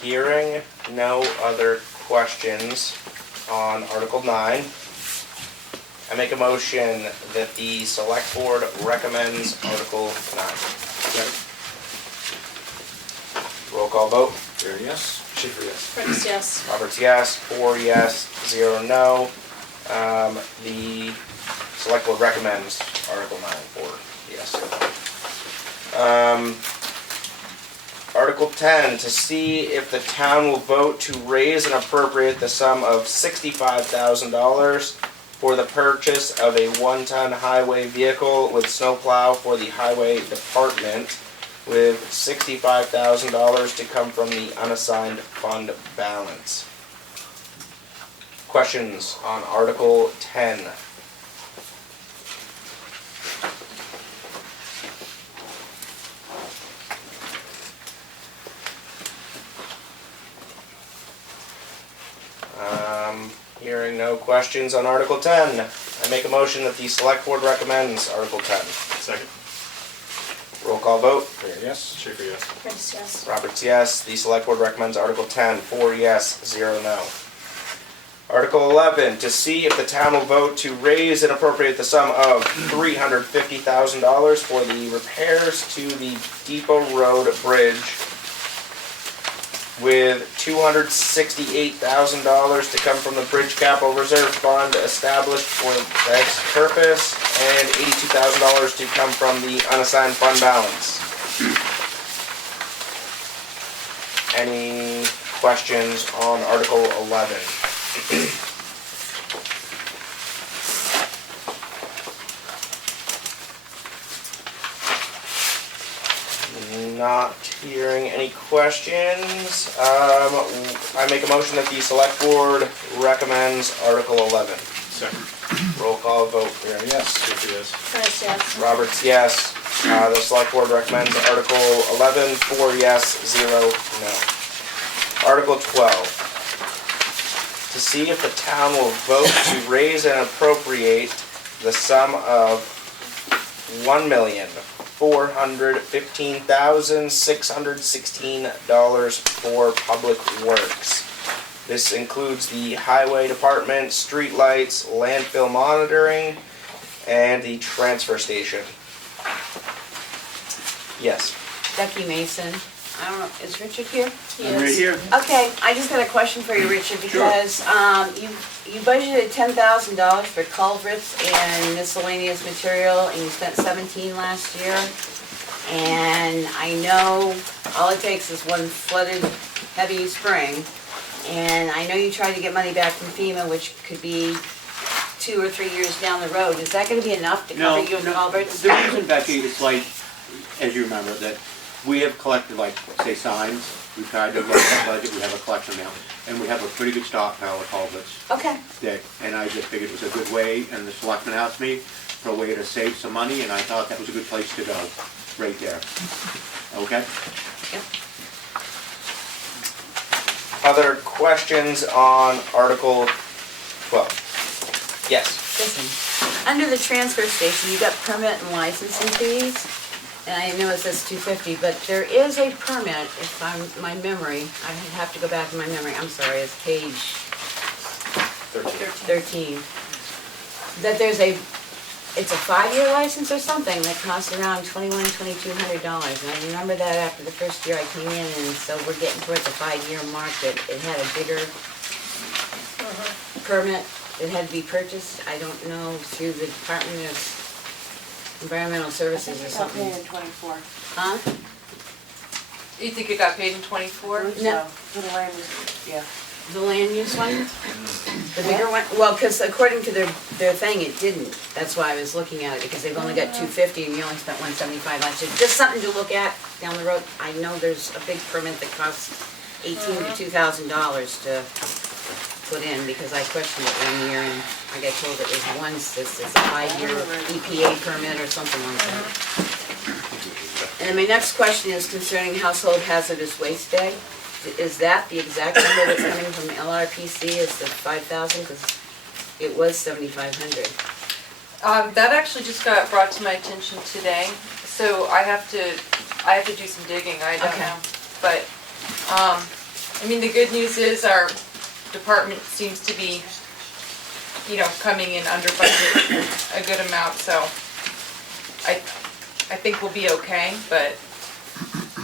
Hearing no other questions on Article 9, I make a motion that the select board recommends Article 9. Roll call vote. Barry, yes? Schaefer, yes. Prentice, yes. Roberts, yes. 4 yes, 0 no. The select board recommends Article 9 for yes. Article 10, to see if the town will vote to raise and appropriate the sum of $65,000 for the purchase of a 1-ton highway vehicle with snowplow for the highway department, with $65,000 to come from the unassigned fund balance. Questions on Article 10? Hearing no questions on Article 10, I make a motion that the select board recommends Article 10. Second. Roll call vote. Barry, yes? Schaefer, yes. Prentice, yes. Roberts, yes. The select board recommends Article 10. 4 yes, 0 no. Article 11, to see if the town will vote to raise and appropriate the sum of $350,000 for the repairs to the Depot Road Bridge, with $268,000 to come from the Bridge Capital Reserve Fund established for this purpose, and $82,000 to come from the unassigned fund balance. Any questions on Article 11? Not hearing any questions. I make a motion that the select board recommends Article 11. Second. Roll call vote. Barry, yes? Schaefer, yes. Prentice, yes. Roberts, yes. The select board recommends Article 11. 4 yes, 0 no. Article 12. To see if the town will vote to raise and appropriate the sum of $1,415,616 for public works. This includes the highway department, streetlights, landfill monitoring, and the transfer station. Yes. Becky Mason. I don't know, is Richard here? Yes. I'm right here. Okay, I just got a question for you, Richard, because you budgeted $10,000 for culverts and miscellaneous material, and you spent 17 last year. And I know all it takes is one flooded heavy spring, and I know you tried to get money back from FEMA, which could be 2 or 3 years down the road. Is that gonna be enough to cover your culverts? The reason, Becky, is like, as you remember, that we have collected, like, say, signs. We've tried to look at the budget, we have a collection now, and we have a pretty good stockpile of culverts. Okay. And I just figured it was a good way, and the selectmen asked me for a way to save some money, and I thought that was a good place to go, right there. Okay? Other questions on Article 12? Yes. Listen, under the transfer station, you got permit and licensing fees. And I know it says $250, but there is a permit, if my memory, I have to go back in my memory, I'm sorry, it's page 13. That it's a 5-year license or something that costs around $2,200. And I remember that after the first year I came in, and so we're getting towards the 5-year mark, that it had a bigger permit that had to be purchased. I don't know, through the Department of Environmental Services or something. in 24. Huh? You think it got paid in 24? No. For the land use, yeah. The land use one? The bigger one? Well, because according to their thing, it didn't. That's why I was looking at it, because they've only got $250 and you only spent $175 last year. Just something to look at down the road. I know there's a big permit that costs $1,800 to $2,000 to put in, because I questioned it one year and I got told it was once, it's a 5-year EPA permit or something like that. And then my next question is concerning household hazardous waste day. Is that the exact number that's coming from LRPC, is the 5,000? Because it was 7,500. That actually just got brought to my attention today, so I have to do some digging, I don't know. But, I mean, the good news is our department seems to be, coming in under budget a good amount, so I think we'll be okay, but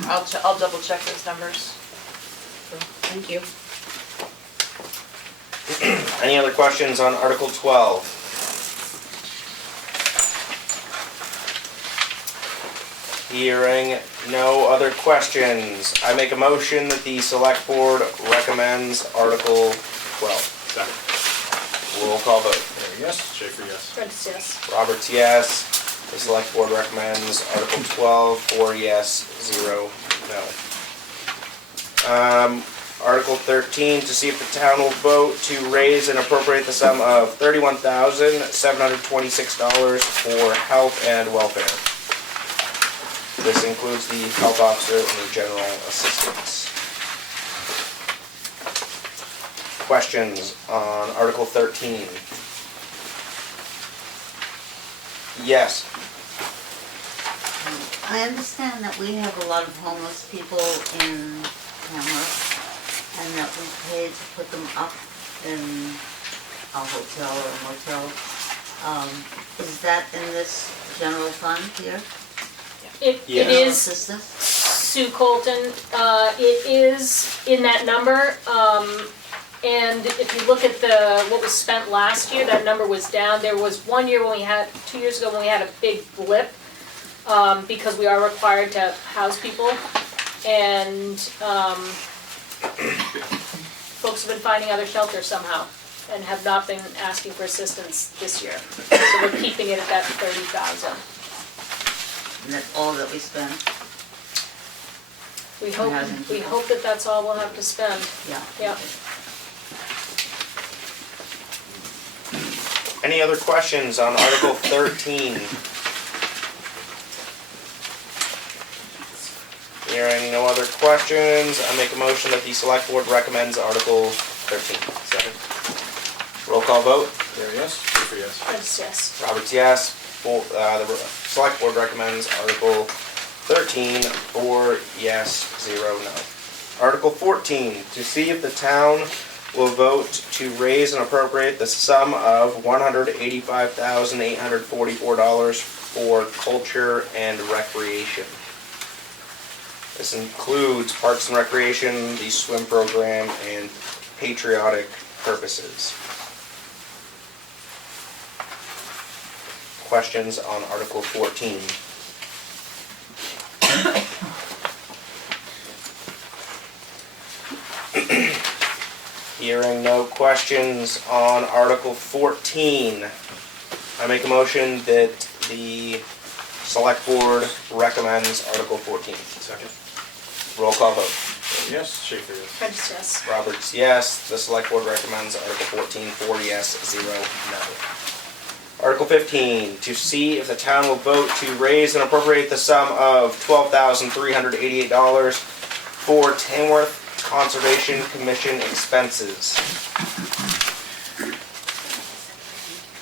I'll double check those numbers. So, thank you. Any other questions on Article 12? Hearing no other questions, I make a motion that the Select Board recommends Article 12. Second. Roll call vote. There, yes? Schaefer, yes. Prentice, yes. Roberts, yes. The Select Board recommends Article 12, 4 yes, 0 no. Article 13, to see if the town will vote to raise and appropriate the sum of $31,726 for health and welfare. This includes the health officer and the general assistants. Questions on Article 13? Yes. I understand that we have a lot of homeless people in Tamworth, and that we pay to put them up in a hotel or a motel. Is that in this general fund here? It Yes. is, Assistance? Sue Colton, it is in that number. And if you look at what was spent last year, that number was down. There was 2 years ago when we had a big blip, because we are required to house people. And folks have been finding other shelters somehow and have not been asking for assistance this year. So we're keeping it at that 30,000. And that's all that we spend? We hope that that's all we'll have to spend. Yeah. Yeah. Any other questions on Article 13? Hearing no other questions, I make a motion that the Select Board recommends Article 13. Second. Roll call vote. There, yes? Schaefer, yes. Prentice, yes. Roberts, yes. The select board recommends Article 13, 4 yes, 0 no. Article 14, to see if the town will vote to raise and appropriate the sum of $185,844 for culture and recreation. This includes Parks and Recreation, the swim program, and patriotic purposes. Questions on Article 14? Hearing no questions on Article 14, I make a motion that the Select Board recommends Article 14. Second. Roll call vote. Yes, Schaefer, yes. Prentice, yes. Roberts, yes. The Select Board recommends Article 14, 4 yes, 0 no. Article 15, to see if the town will vote to raise and appropriate the sum of $12,388 for Tamworth Conservation Commission expenses.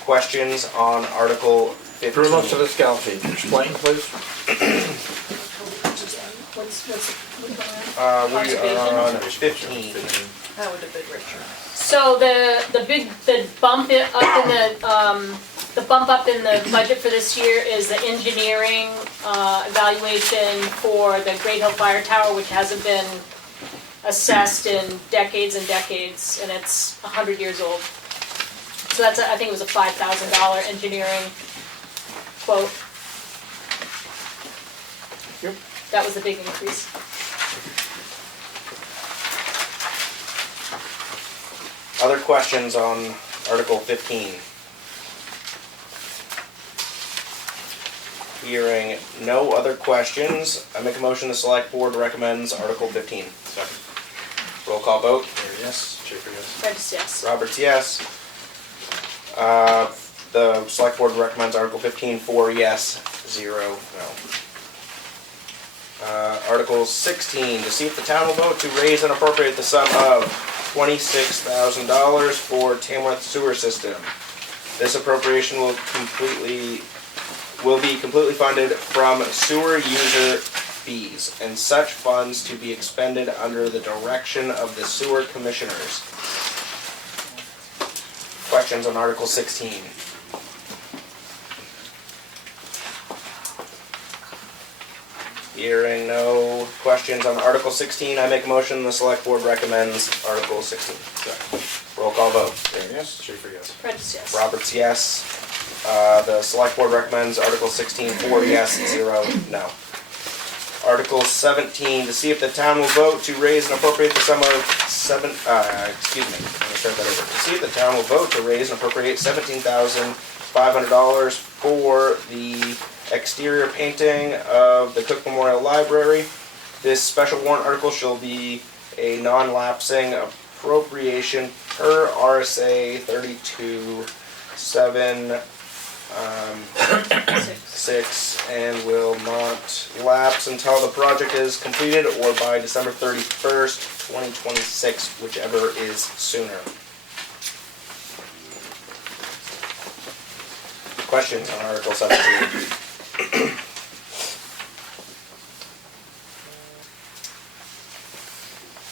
Questions on Article 15? Approval to the scale sheet. Explain, please. What's We are on 15. That would have been richer. So the bump up in the budget for this year is the engineering evaluation for the Great Hill Fire Tower, which hasn't been assessed in decades and decades, and it's 100 years old. So that's I think it was a $5,000 engineering quote. Yep. That was the big increase. Other questions on Article 15? Hearing no other questions, I make a motion the Select Board recommends Article 15. Second. Roll call vote. Mayor, yes. Schaefer, yes. Prentice, yes. Roberts, yes. The Select Board recommends Article 15, 4 yes, 0 no. Article 16, to see if the town will vote to raise and appropriate the sum of $26,000 for Tamworth sewer system. This appropriation will be completely funded from sewer user fees, and such funds to be expended under the direction of the sewer commissioners. Questions on Article 16? Hearing no questions on Article 16, I make a motion the Select Board recommends Article 16. Second. Roll call vote. Mayor, yes. Schaefer, yes. Prentice, yes. Roberts, yes. The Select Board recommends Article 16, 4 yes, 0 no. Article 17, to see if the town will vote to raise and appropriate the sum of let me start that over. To see if the town will vote to raise and appropriate $17,500 for the exterior painting of the Cook Memorial Library. This special warrant article shall be a non-lapsing appropriation per RSA 32(7)(6) and will not lapse until the project is completed or by December 31st, 2026, whichever is sooner. Questions on Article 17?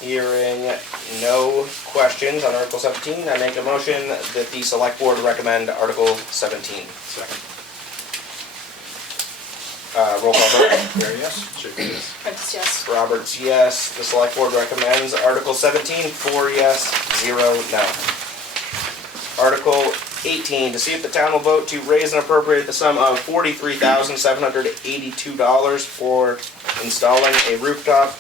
Hearing no questions on Article 17, I make a motion that the Select Board recommend Article 17. Second. Roll call vote. Mayor, yes. Schaefer, yes. Prentice, yes. Roberts, yes. The Select Board recommends Article 17, 4 yes, 0 no. Article 18, to see if the town will vote to raise and appropriate the sum of $43,782 for installing a rooftop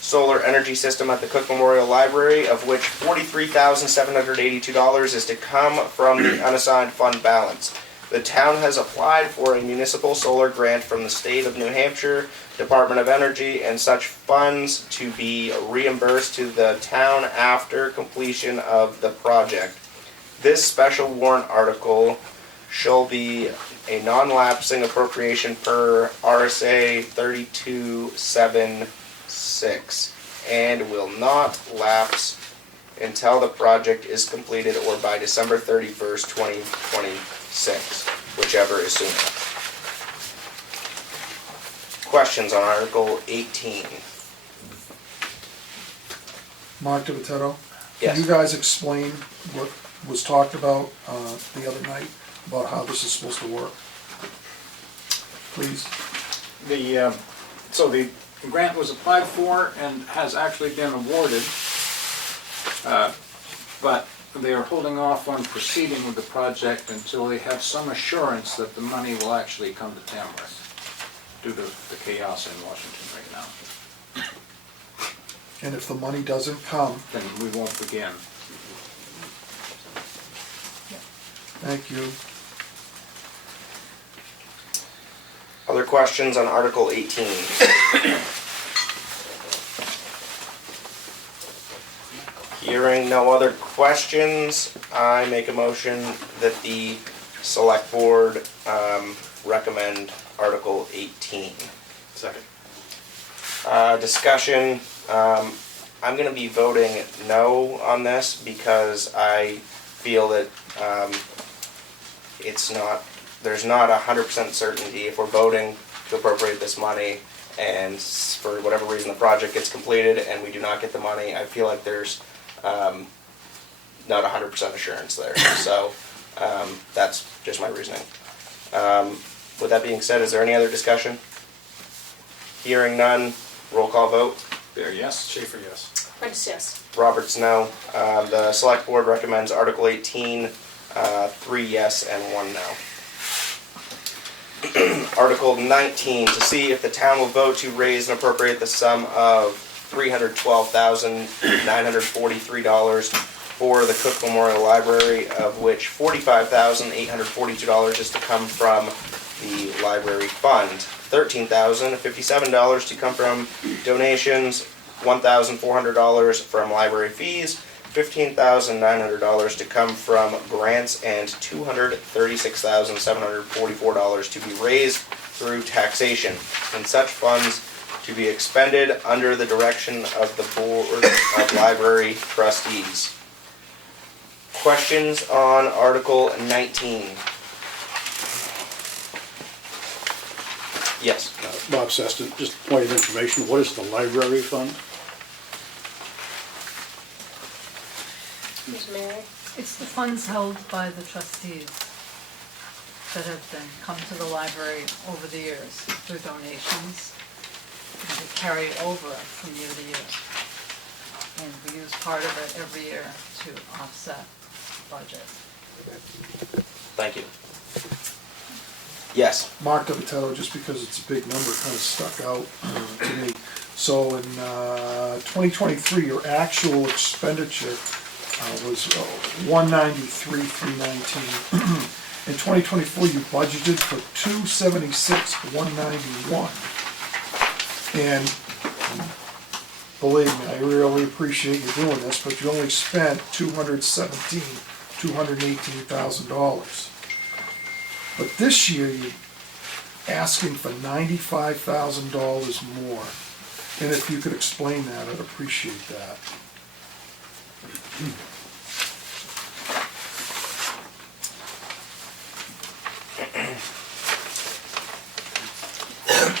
solar energy system at the Cook Memorial Library, of which $43,782 is to come from the unassigned fund balance. The town has applied for a municipal solar grant from the state of New Hampshire Department of Energy, and such funds to be reimbursed to the town after completion of the project. This special warrant article shall be a non-lapsing appropriation per RSA 32(7)(6) and will not lapse until the project is completed or by December 31st, 2026, whichever is sooner. Questions on Article 18? Mark DiVitetto? Yes. Can you guys explain what was talked about the other night about how this is supposed to work? Please. So the grant was applied for and has actually been awarded, but they are holding off on proceeding with the project until they have some assurance that the money will actually come to Tamworth due to the chaos in Washington right now. And if the money doesn't come, Then we won't begin. thank you. Other questions on Article 18? Hearing no other questions, I make a motion that the Select Board recommend Article 18. Second. Discussion, I'm gonna be voting no on this because I feel that there's not 100% certainty if we're voting to appropriate this money and for whatever reason the project gets completed and we do not get the money, I feel like there's not 100% assurance there. So that's just my reasoning. With that being said, is there any other discussion? Hearing none, roll call vote. There, yes? Schaefer, yes. Prentice, yes. Roberts, no. The Select Board recommends Article 18, 3 yes and 1 no. Article 19, to see if the town will vote to raise and appropriate the sum of $312,943 for the Cook Memorial Library, of which $45,842 is to come from the library fund, $13,057 to come from donations, $1,400 from library fees, $15,900 to come from grants, and $236,744 to be raised through taxation, and such funds to be expended under the direction of the Board of Library Trustees. Questions on Article 19? Yes. Bob Seston, just a point of information, what is the library fund? Ms. Mary? It's the funds held by the trustees that have been come to the library over the years through donations. And they carry over from year to year. And we use part of it every year to offset budget. Thank you. Yes. Mark DiVitetto, just because it's a big number, kind of stuck out to me. So in 2023, your actual expenditure was $193,319. In 2024, you budgeted for $276,191. And believe me, I really appreciate you doing this, but you only spent $218,000. But this year, you're asking for $95,000 more. And if you could explain that, I'd appreciate that.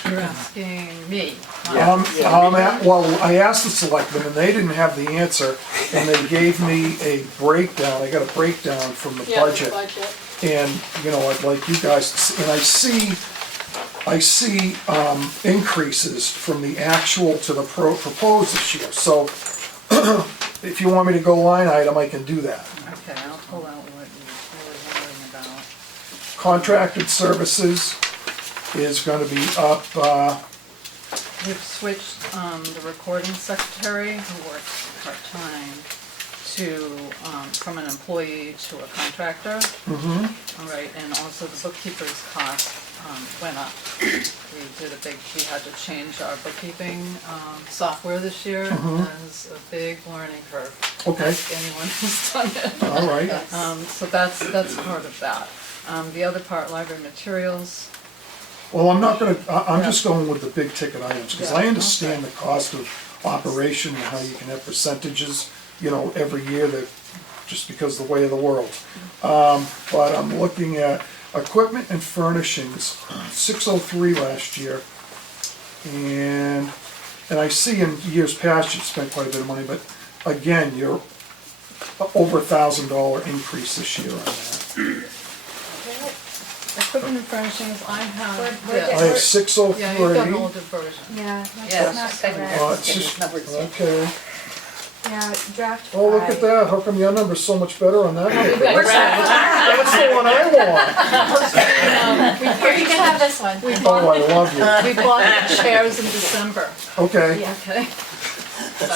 You're asking me. Well, I asked the selectmen and they didn't have the answer, and they gave me a breakdown. I got a breakdown from the budget. And, I'd like you guys to see, and I see increases from the actual to the proposed this year. So if you want me to go line item, I can do that. Okay, I'll pull out what you're really wondering about. Contracted services is gonna be up, We've switched the recording secretary, who works part-time, from an employee to a contractor. All right, and also the bookkeeper's cost went up. We had to change our bookkeeping software this year. It's a big learning curve. Okay. Ask anyone who's done it. All right. So that's part of that. The other part, library materials. well, I'm just going with the big ticket items, because I understand the cost of operation and how you can have percentages, every year that, just because of the way of the world. But I'm looking at equipment and furnishings, 603 last year. And I see in years past you've spent quite a bit of money, but again, you're over $1,000 increase this year on that. Equipment and furnishings, I have We're this. I have 603. Yeah, you've got an older version. Yeah, Yeah, that's that's not just- correct. It's just, Numbers. okay. Yeah, draft Oh, look at five. that, how come your number's so much better on that number? We've got That's the one I want. Here, you can have this one. We Oh, bought, I love you. we bought the chairs in December, Okay, okay?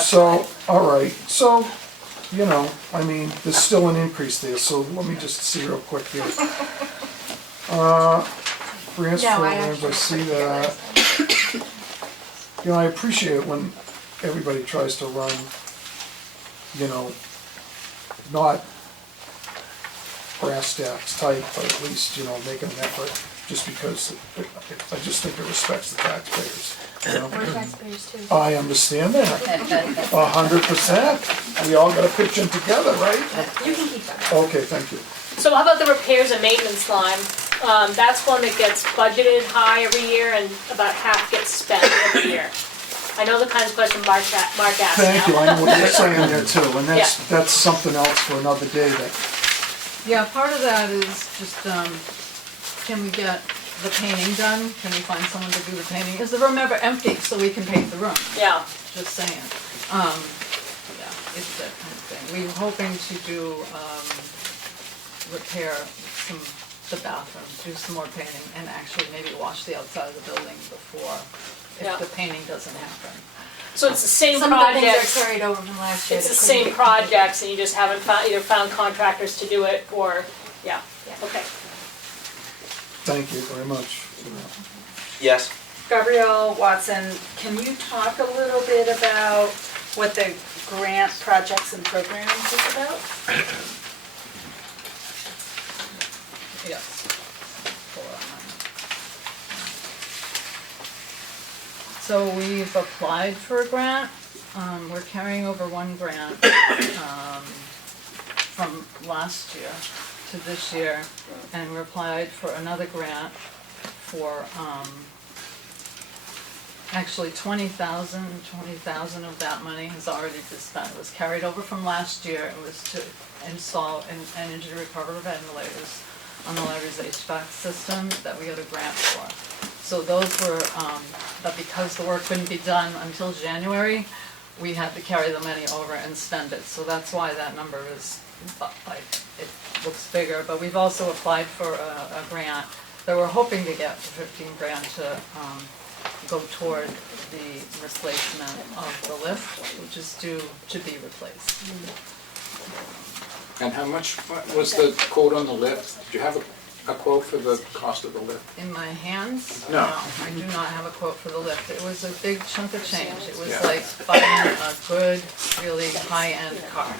so, all right, so, you know, I mean, there's still an increase there, so let me just see real quick here. Grants No, I programs, I actually see put together that. You know, I appreciate it when everybody tries to run, you know, not brass tacks tight, but at least, you know, making an effort, just because I just think it respects the taxpayers. You know? We're taxpayers too. I understand that, 100%. We all gotta pitch in together, right? You can keep that. Okay, thank you. So how about the repairs and maintenance line? That's one that gets budgeted high every year and about half gets spent every year. I know the kind of question Mark asked now. Thank you, I know what you're saying there too, and that's something else for another day that, Yeah, part of that is just, can we get the painting done? Can we find someone to do the painting? Is the room ever empty so we can paint the room? Yeah. Just saying. Yeah, it's that kind of thing. We were hoping to do, repair the bathroom, do some more painting, and actually maybe wash the outside of the building before, Yeah. if the painting doesn't happen. So it's the same Some of the things projects. are carried over from last year. It's the that couldn't same get projects and you just haven't either found contractors to do it or, yeah, okay. thank you very much for that. Yes. Gabrielle Watson, can you talk a little bit about what the grant projects and programs is about? Yes. Hold on. So we've applied for a grant. We're carrying over one grant from last year to this year, and we applied for another grant for actually 20,000 of that money has already been spent. It was carried over from last year. It was to install an energy recovery ventilators on the library's HVAC system that we got a grant for. So those were, but because the work couldn't be done until January, we had to carry the money over and spend it. So that's why that number is, like, it looks bigger. But we've also applied for a grant that we're hoping to get for 15 grand to go toward the replacement of the lift, which is due to be replaced. And how much was the quote on the lift? Did you have a quote for the cost of the lift? In my hands? No. I do not have a quote for the lift. It was a big chunk of change. It was Yeah. like buying a good, really high-end car.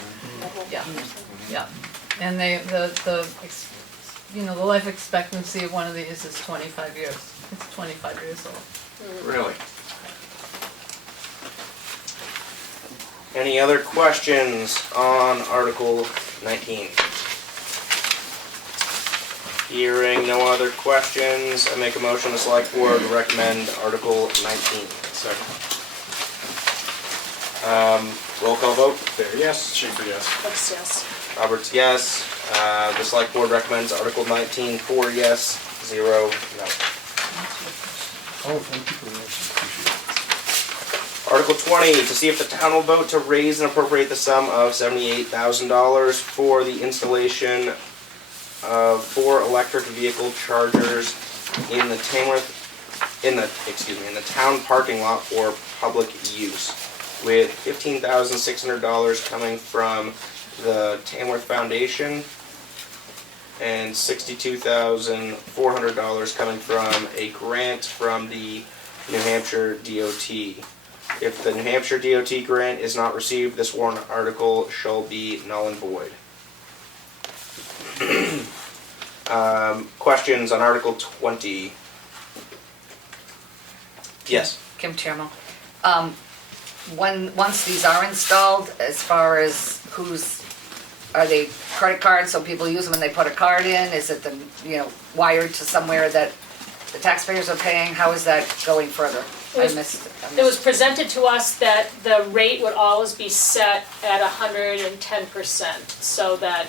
Yeah, yeah. And the life expectancy of one of these is 25 years. It's 25 years old. Really? Any other questions on Article 19? Hearing no other questions, I make a motion to select board to recommend Article 19. Second. Roll call vote. There, yes. Schaefer, yes. That's yes. Roberts, yes. The select board recommends Article 19, 4 yes, 0 no. Oh, thank you for that, appreciate it. Article 20, to see if the town will vote to raise and appropriate the sum of $78,000 for the installation of 4 electric vehicle chargers in the in the town parking lot for public use, with $15,600 coming from the Tamworth Foundation and $62,400 coming from a grant from the New Hampshire DOT. If the New Hampshire DOT grant is not received, this warrant article shall be null and void. Questions on Article 20? Yes. Kim Chairman. Once these are installed, as far as are they credit cards, so people use them and they put a card in? Is it wired to somewhere that the taxpayers are paying? How is that going further? I missed. It was presented to us that the rate would always be set at 110%, so that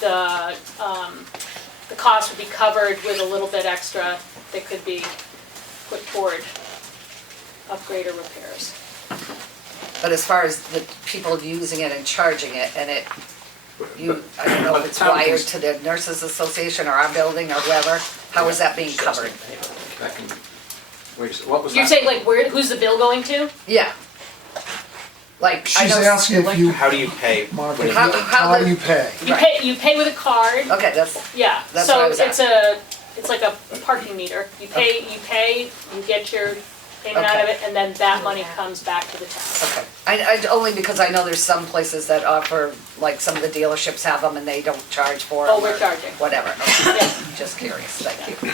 the cost would be covered with a little bit extra that could be put toward upgrade or repairs. But as far as the people using it and charging it, and I don't know if it's wired to the Nurses Association or our building or whoever, how is that being covered? Wait, what was that? You're saying like who's the bill going to? Yeah. Like, I She's know. asking if you, How do you pay? Mark, when you- how do you pay? You pay with a card. Okay, that's, Yeah, That's what I so was it's like a parking meter. You pay, you get your payment out of Okay. it, and then that money comes back to the town. okay. I only because I know there's some places that offer, like some of the dealerships have them and they don't charge for them. Oh, we're or charging. Whatever. Okay. Yeah. Just curious, thank you.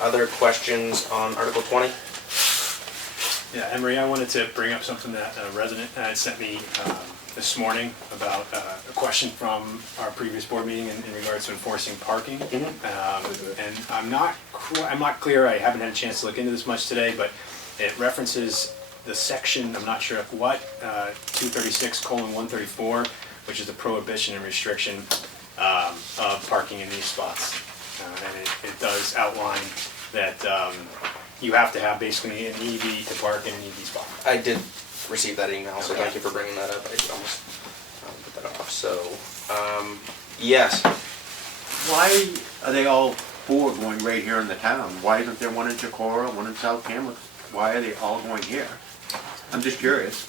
Other questions on Article 20? Yeah, Emery, I wanted to bring up something that a resident had sent me this morning about a question from our previous board meeting in regards to enforcing parking. And I'm not clear, I haven't had a chance to look into this much today, but it references the section, I'm not sure of what, 236:134, which is the prohibition and restriction of parking in these spots. And it does outline that you have to have basically an EV to park in an EV spot. I did receive that email, so thank you for bringing that up. I almost put that off. So, yes. Why are they all four going right here in the town? Why isn't there one in Chicora, one in South Tamworth? Why are they all going here? I'm just curious.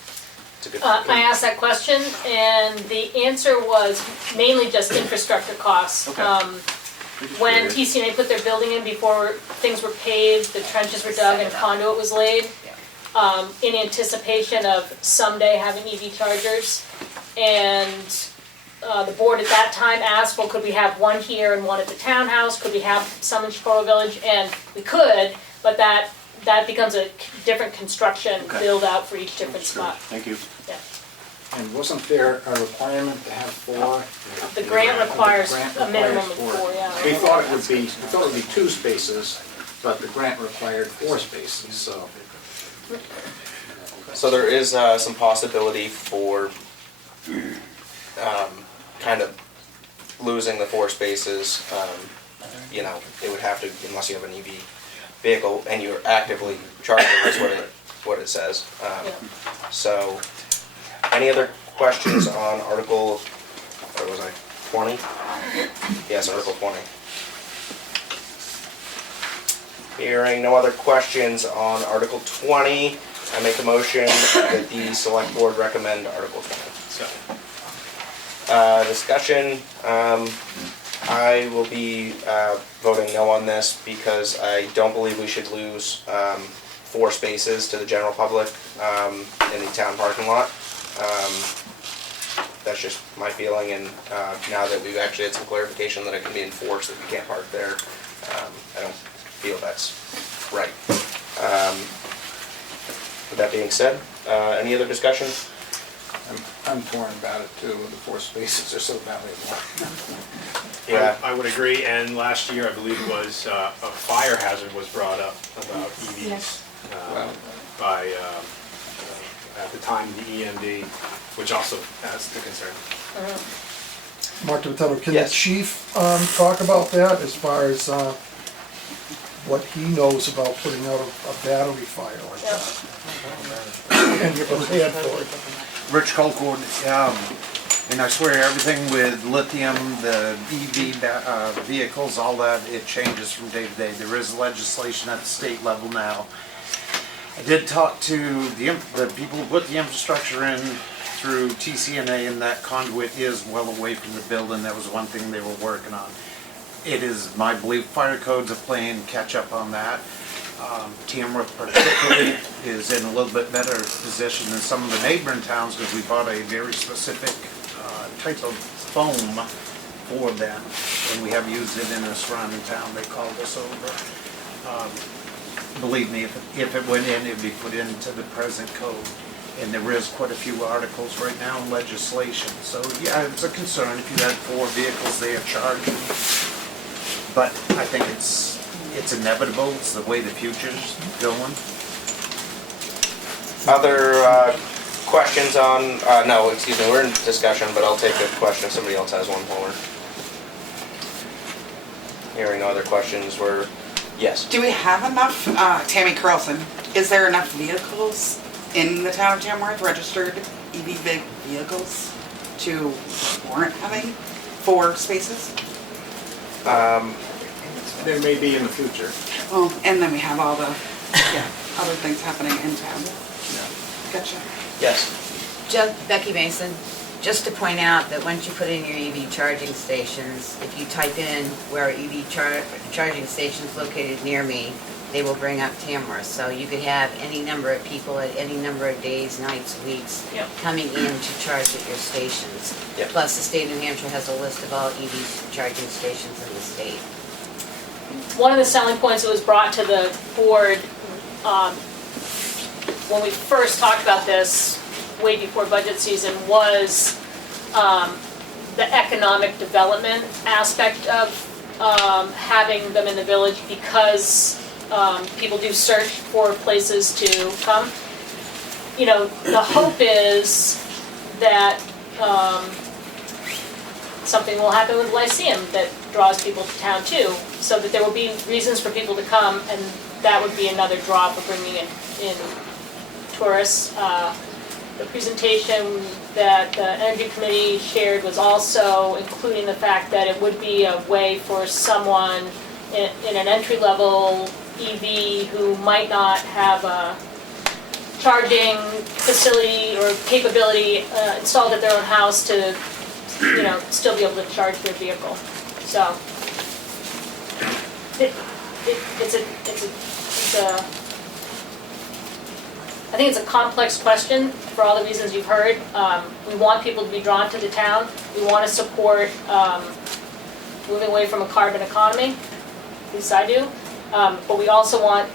It's a good I asked that question, and the answer was mainly just infrastructure costs. Okay. When TCNA put their building in, before things were paved, the trenches were dug and conduit was laid, in anticipation of someday having EV chargers. And the board at that time asked, well, could we have one here and one at the townhouse? Could we have some in Chicago Village? And we could, but that becomes a different construction build out for each different spot. Thank you. Yeah. And wasn't there a requirement to have four? The grant requires Grant a minimum of requires four, yeah. We thought it would be 2 spaces, but the grant required 4 spaces, so. So there is some possibility for kind of losing the 4 spaces. You know, it would have to, unless you have an EV vehicle and you're actively charging, is what it says. So, any other questions on Article, what was I, 20? Yes, Article 20. Hearing no other questions on Article 20, I make a motion that the Select Board recommend Article 20. Discussion, I will be voting no on this because I don't believe we should lose 4 spaces to the general public in the town parking lot. That's just my feeling, and now that we've actually had some clarification that it can be enforced that we can't park there, I don't feel that's right. With that being said, any other discussion? I'm torn about it too, the 4 spaces are so valuable. Yeah. I would agree, and last year, I believe it was, a fire hazard was brought up about EVs by, at the time, the EMD, which also has the concern. Mark DiVitano, can the Yes. chief talk about that as far as what he knows about putting out a battery fire like that? And you're prepared for it. Rich Colcord, and I swear everything with lithium, the EV vehicles, all that, it changes from day to day. There is legislation at the state level now. I did talk to the people who put the infrastructure in through TCNA, and that conduit is well away from the building. That was one thing they were working on. It is my belief fire codes are playing catch up on that. Tamworth particularly is in a little bit better position than some of the neighboring towns because we bought a very specific type of foam for them, and we have used it in a surrounding town. They called us over. Believe me, if it went in, it'd be put into the present code. And there is quite a few articles right now in legislation. So yeah, it's a concern if you had 4 vehicles there charging. But I think it's it's inevitable, it's the way the future's going. Other questions on, no, excuse me, we're in discussion, but I'll take a question if somebody else has one while we're. Hearing no other questions, yes. Do we have enough, Tammy Carlson, is there enough vehicles in the town of Tamworth, registered EV vehicles, to warrant having 4 spaces? There may be in the future. Well, and then we have all the, other things happening in town. Gotcha. Yes. Becky Mason, just to point out that once you put in your EV charging stations, if you type in where EV charging stations located near me, they will bring up Tamworth. So you could have any number of people at any number of days, nights, weeks, coming in to charge at your stations. Yep. Plus, the state of New Hampshire has a list of all EV charging stations in the state. One of the selling points that was brought to the board when we first talked about this way before budget season was the economic development aspect of having them in the village, because people do search for places to come. You know, the hope is that something will happen with Lyceum that draws people to town too, so that there will be reasons for people to come, and that would be another draw for bringing in tourists. The presentation that the Energy Committee shared was also including the fact that it would be a way for someone in an entry-level EV who might not have a charging facility or capability installed at their own house to, you know, still be able to charge their vehicle. So I think it's a complex question for all the reasons you've heard. We want people to be drawn to the town. We want to support moving away from a carbon economy, at least I do. But we also want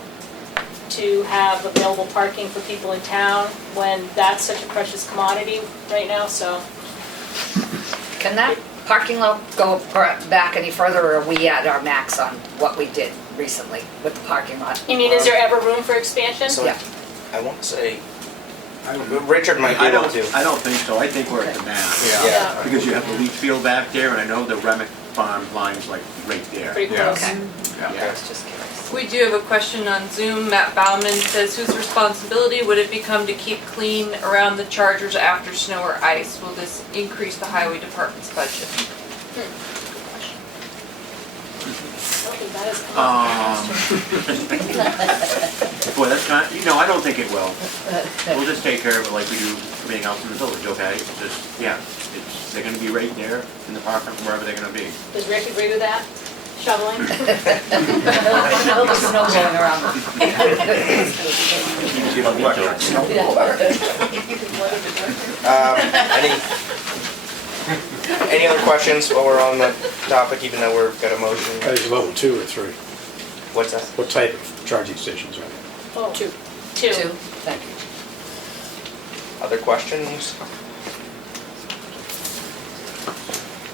to have available parking for people in town when that's such a precious commodity right now, so. Can that parking lot go back any further, or are we at our max on what we did recently with the parking lot? You mean, is there ever room for expansion? So I want to say, Richard might be able to. I don't think so. I think we're at the max. Yeah. Because you have the leach field back there, and I know the Remick farm line's like right there. Pretty close. Yeah. Okay. Yeah. Just curious. We do have a question on Zoom. Matt Bauman says, whose responsibility would it become to keep clean around the chargers after snow or ice? Will this increase the highway department's budget? Boy, that's not, I don't think it will. We'll just take care of it like we do everything else in the village, okay? They're gonna be right there in the parking, wherever they're gonna be. Does Rick agree with that? Shoveling? All the snow going around. Any other questions while we're on the topic, even though we've got a motion? Is it level 2 or 3? What's that? What type of charging stations are they? Oh, two. Thank you. Other questions?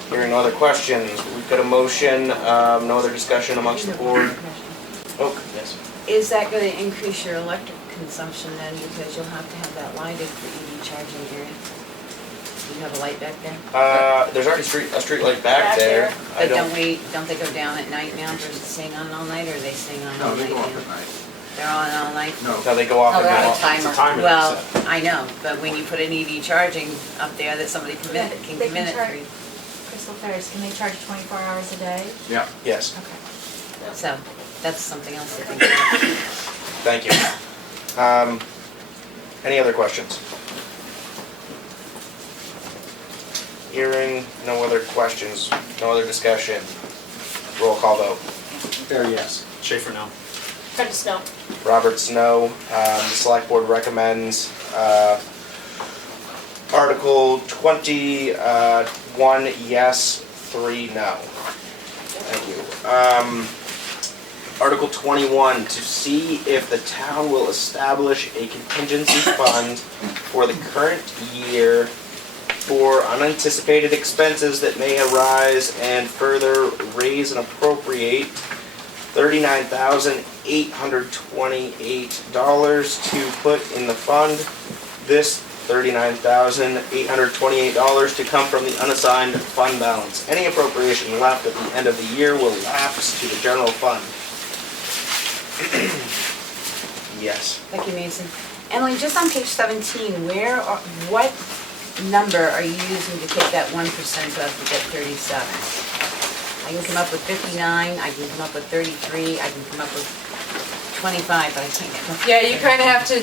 Hearing no other questions, we've got a motion, no other discussion amongst the board. Oh, yes. Is that gonna increase your electric consumption then, because you'll have to have that lighted for EV charging area? You have a light back there? There's already a street light back there. But don't they go down at night now versus staying on all night, or are they staying on all night now? No, they go off at night. They're on all night? No, they go off Oh, and they're go on a off. timer. It's a timer. Well, I know, but when you put an EV charging up there that somebody can They come can in at charge- 3. Crystal Ferris, can they charge 24 hours a day? Yeah. Yes, Okay. So, that's something else to think about. thank you. Any other questions? Hearing no other questions, no other discussion. Roll call vote. Fair yes. Schaefer, no. Prentice, no. Robert Snow, the select board recommends Article 21 yes, 3 no. Thank you. Article 21, to see if the town will establish a contingency fund for the current year for unanticipated expenses that may arise, and further raise and appropriate $39,828 to put in the fund. This $39,828 to come from the unassigned fund balance. Any appropriation left at the end of the year will lapse to the general fund. Yes. Thank you, Mason. Emily, just on page 17, what number are you using to take that 1% of to get 37? I can come up with 59, I can come up with 33, I can come up with 25, but I can't get. Yeah, you kind of have to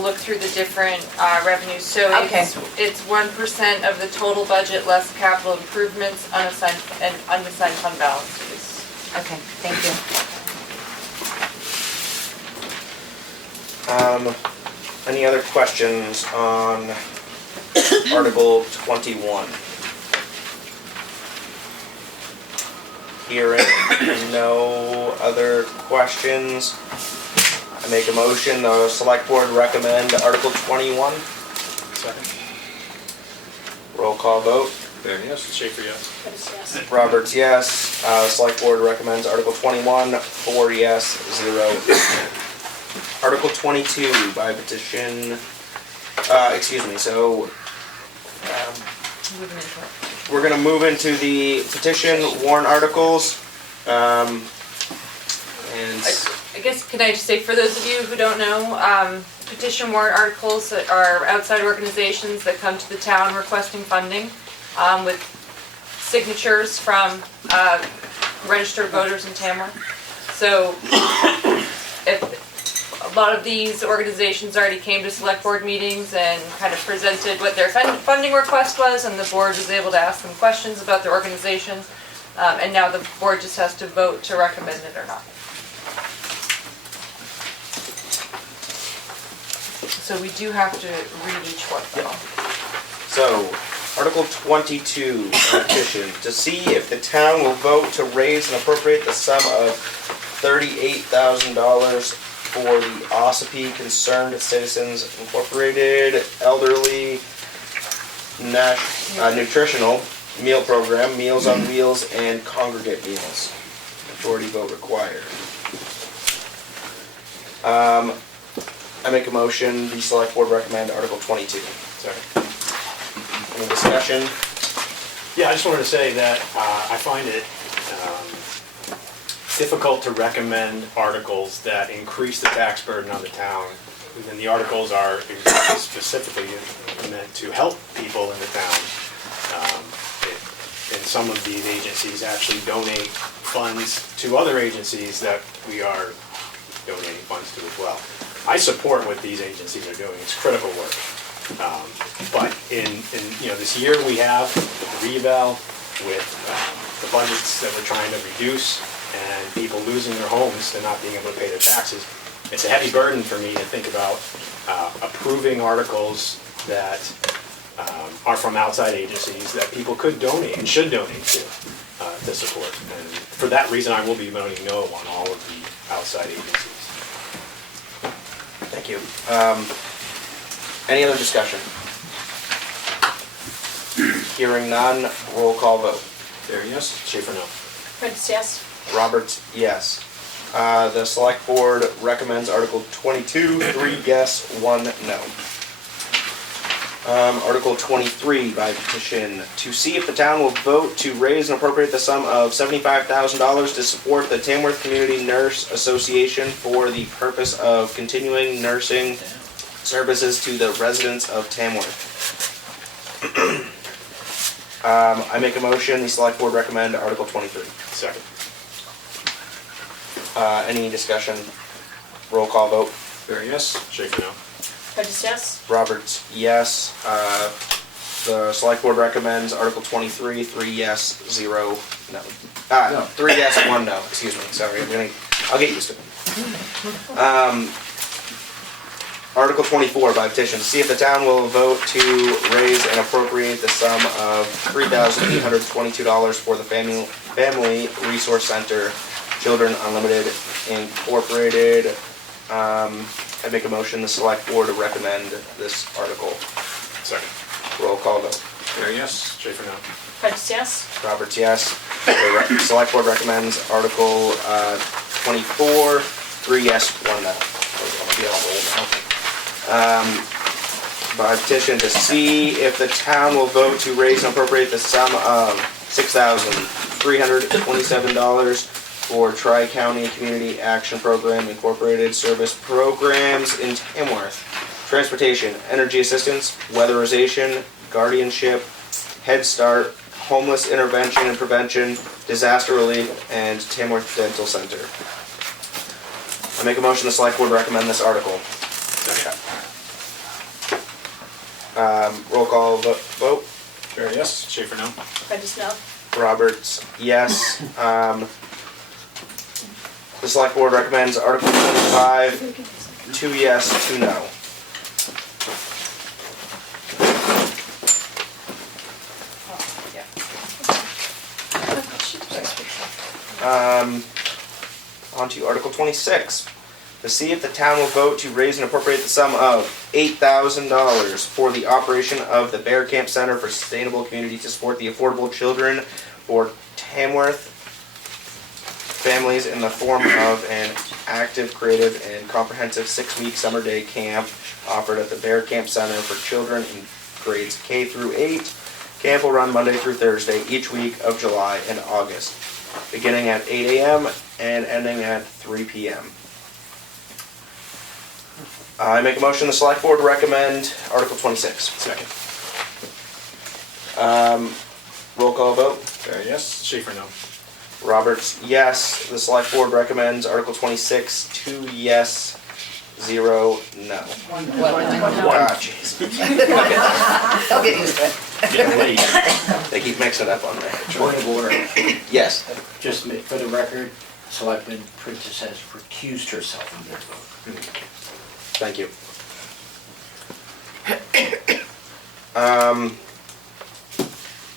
look through the different revenues. So Okay. it's 1% of the total budget less capital improvements, unassigned fund balances. Okay, thank you. Any other questions on Article 21? Hearing no other questions, I make a motion, the select board recommend Article 21. Second. Roll call vote. There, yes. Schaefer, yes. Curtis, yes. Roberts, yes. Select board recommends Article 21, 4 yes, 0. Article 22 by petition, Moving into it. we're gonna move into the petition warrant articles. And I guess, can I just say, for those of you who don't know, petition warrant articles are outside organizations that come to the town requesting funding with signatures from registered voters in Tamworth. So if a lot of these organizations already came to select board meetings and kind of presented what their funding request was, and the board was able to ask them questions about their organizations. And now the board just has to vote to recommend it or not. So we do have to read each one though. so, Article 22, petition, to see if the town will vote to raise and appropriate the sum of $38,000 for the Ossipee Concerned Citizens Incorporated Elderly Nutritional Meal Program, Meals on Wheels, and Congregate Meals. Majority vote required. I make a motion, the select board recommend Article 22. Sorry. Any discussion? Yeah, I just wanted to say that I find it difficult to recommend articles that increase the tax burden on the town. And the articles are specifically meant to help people in the town. And some of these agencies actually donate funds to other agencies that we are donating funds to as well. I support what these agencies are doing. It's critical work. But in this year we have with the reval, with the budgets that we're trying to reduce, and people losing their homes to not being able to pay their taxes, it's a heavy burden for me to think about approving articles that are from outside agencies that people could donate and should donate to support. And for that reason, I will be voting no on all of the outside agencies. Thank you. Any other discussion? Hearing none, roll call vote. There, yes. Schaefer, no. Curtis, yes. Roberts, yes. The select board recommends Article 22, 3 yes, 1 no. Article 23 by petition, to see if the town will vote to raise and appropriate the sum of $75,000 to support the Tamworth Community Nurse Association for the purpose of continuing nursing services to the residents of Tamworth. I make a motion, the select board recommend Article 23. Second. Any discussion? Roll call vote. There, yes. Schaefer, no. Curtis, yes. Roberts, yes. The select board recommends Article 23, 3 yes, 0 no. 3 yes, 1 no, excuse me, sorry, I'll get used to it. Article 24 by petition, to see if the town will vote to raise and appropriate the sum of $3,822 for the Family Resource Center, Children Unlimited Incorporated. I make a motion, the select board to recommend this article. Second. Roll call vote. There, yes. Schaefer, no. Curtis, yes. Roberts, yes. The select board recommends Article 2024, 3 yes, 1 no. I'm gonna be on roll now. By petition to see if the town will vote to raise and appropriate the sum of $6,327 for Tri-County Community Action Program Incorporated Service Programs in Tamworth. Transportation, energy assistance, weatherization, guardianship, Head Start, homeless intervention and prevention, disaster relief, and Tamworth Dental Center. I make a motion the select board recommend this article. Roll call vote. Barry, yes? Schaefer, no? I just know. Roberts, yes. The select board recommends Article 25, 2 yes, 2 no. On to Article 26. To see if the town will vote to raise and appropriate the sum of $8,000 for the operation of the Bear Camp Center for Sustainable Community to support the affordable children for Tamworth families in the form of an active, creative, and comprehensive 6-week summer day camp offered at the Bear Camp Center for children in grades K through 8. Camp will run Monday through Thursday each week of July and August, beginning at 8 a.m. and ending at 3 p.m. I make a motion the select board recommend Article 26. Second. Roll call vote. Barry, yes? Schaefer, no? Roberts, yes. The select board recommends Article 26, 2 yes, 0 no. Ah, jeez. I'll get used to it. Getting late. They keep mixing it up on me. Point of order. Yes. Just for the record, Selectman Princess has recused herself from this vote. Thank you.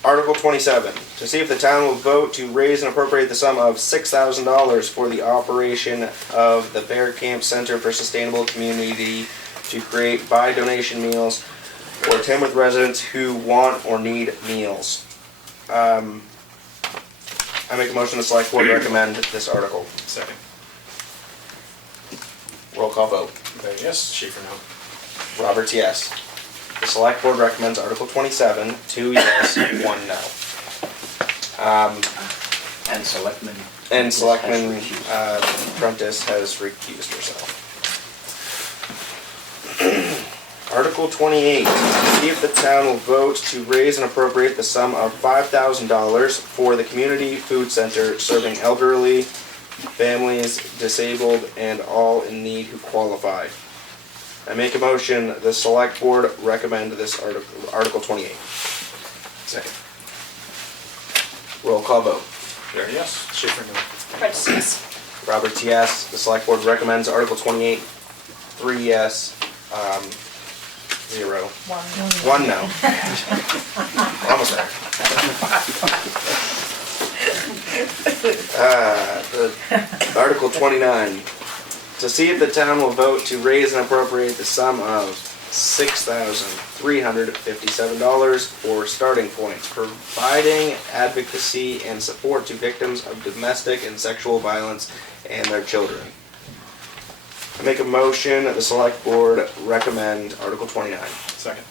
Article 27, to see if the town will vote to raise and appropriate the sum of $6,000 for the operation of the Bear Camp Center for Sustainable Community to create by donation meals for Tamworth residents who want or need meals. I make a motion the select board recommend this article. Second. Roll call vote. Barry, yes? Schaefer, no? Roberts, yes. The select board recommends Article 27, 2 yes, 1 no. And Selectman. And Selectman Prentice has recused herself. Article 28, to see if the town will vote to raise and appropriate the sum of $5,000 for the community food center serving elderly, families, disabled, and all in need who qualify. I make a motion, the select board recommend this Article 28. Second. Roll call vote. Barry, yes? Schaefer, no? Prentice, yes. Roberts, yes. The select board recommends Article 28. 3 yes, 0. 1 no. Almost there. Article 29. To see if the town will vote to raise and appropriate the sum of $6,357 for starting points, providing advocacy and support to victims of domestic and sexual violence and their children. I make a motion that the select board recommend Article 29. Second.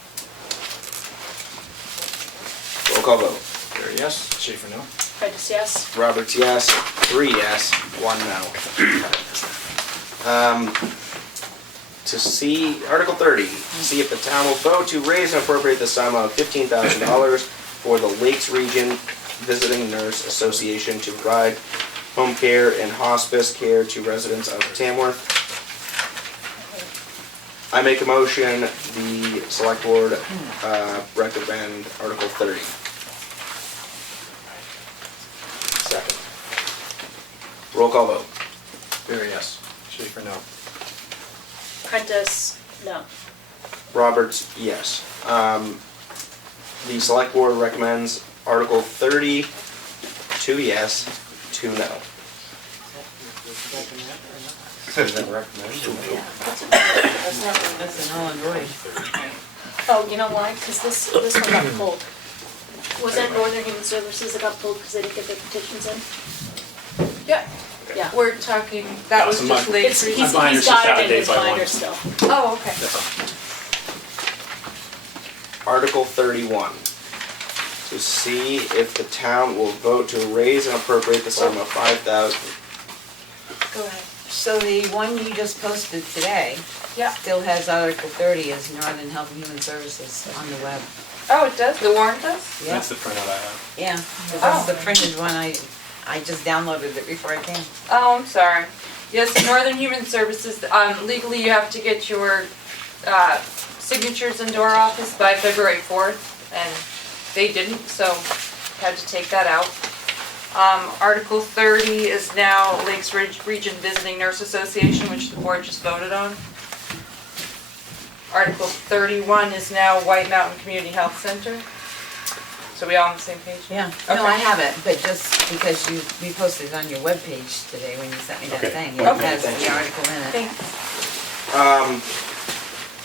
Roll call vote. Barry, yes? Schaefer, no? Prentice, yes. Roberts, yes. 3 yes, 1 no. To see, Article 30, see if the town will vote to raise and appropriate the sum of $15,000 for the Lakes Region Visiting Nurse Association to provide home care and hospice care to residents of Tamworth. I make a motion, the select board recommend Article 30. Second. Roll call vote. Barry, yes? Schaefer, no? Prentice, no. Roberts, yes. The select board recommends Article 30, 2 yes, 2 no. Is that recommended? That's an all in Roy. Oh, you know why? Because this one got pulled. Was that Northern Human Services that got pulled because they didn't get their petitions in? Yeah. Yeah. we're talking, that was Awesome. just Lakes He's Region. binder's got just out it of in date his by binder one. still. Oh, okay. That's all. Article 31. To see if the town will vote to raise and appropriate the sum of $5,000. Go ahead. So the one you just posted today Yeah. still has Article 30 as Northern Health and Human Services on the web. Oh, it does? The warrant does? Yeah, That's the printout I have. yeah. 'Cause that's the printed one. I just downloaded it before I came. Oh, I'm sorry. Yes, Northern Human Services, legally you have to get your signatures into our office by February 4th, and they didn't, so had to take that out. Article 30 is now Lakes Region Visiting Nurse Association, which the board just voted on. Article 31 is now White Mountain Community Health Center. So we all on the same page? Yeah, Okay. no, I have it, but just because you reposted it on your webpage today when you sent me that Okay. thing, Okay. it has the article in it. Thanks.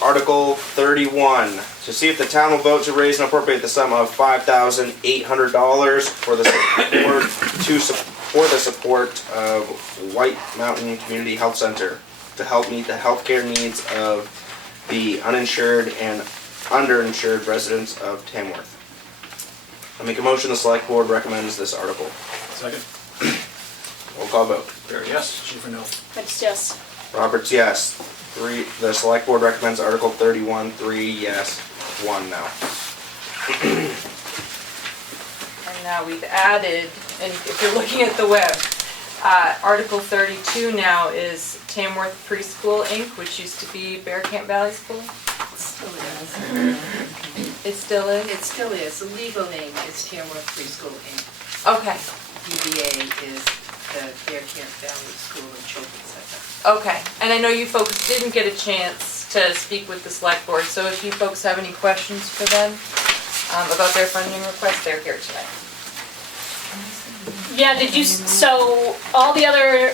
Article 31, to see if the town will vote to raise and appropriate the sum of $5,800 for the support of White Mountain Community Health Center to help meet the healthcare needs of the uninsured and underinsured residents of Tamworth. I make a motion the select board recommends this article. Second. Roll call vote. Barry, yes. Schaefer, no. That's yes. Roberts, yes. The select board recommends Article 31, 3 yes, 1 no. And now we've added, and if you're looking at the web, Article 32 now is Tamworth Preschool Inc., which used to be Bear Camp Valley School. Still is. It still is? It still is. The legal name is Tamworth Preschool Inc. Okay. DBA is the Bear Camp Valley School and Children's Center. Okay, and I know you folks didn't get a chance to speak with the select board, so if you folks have any questions for them about their funding request, they're here tonight. Yeah, so all the other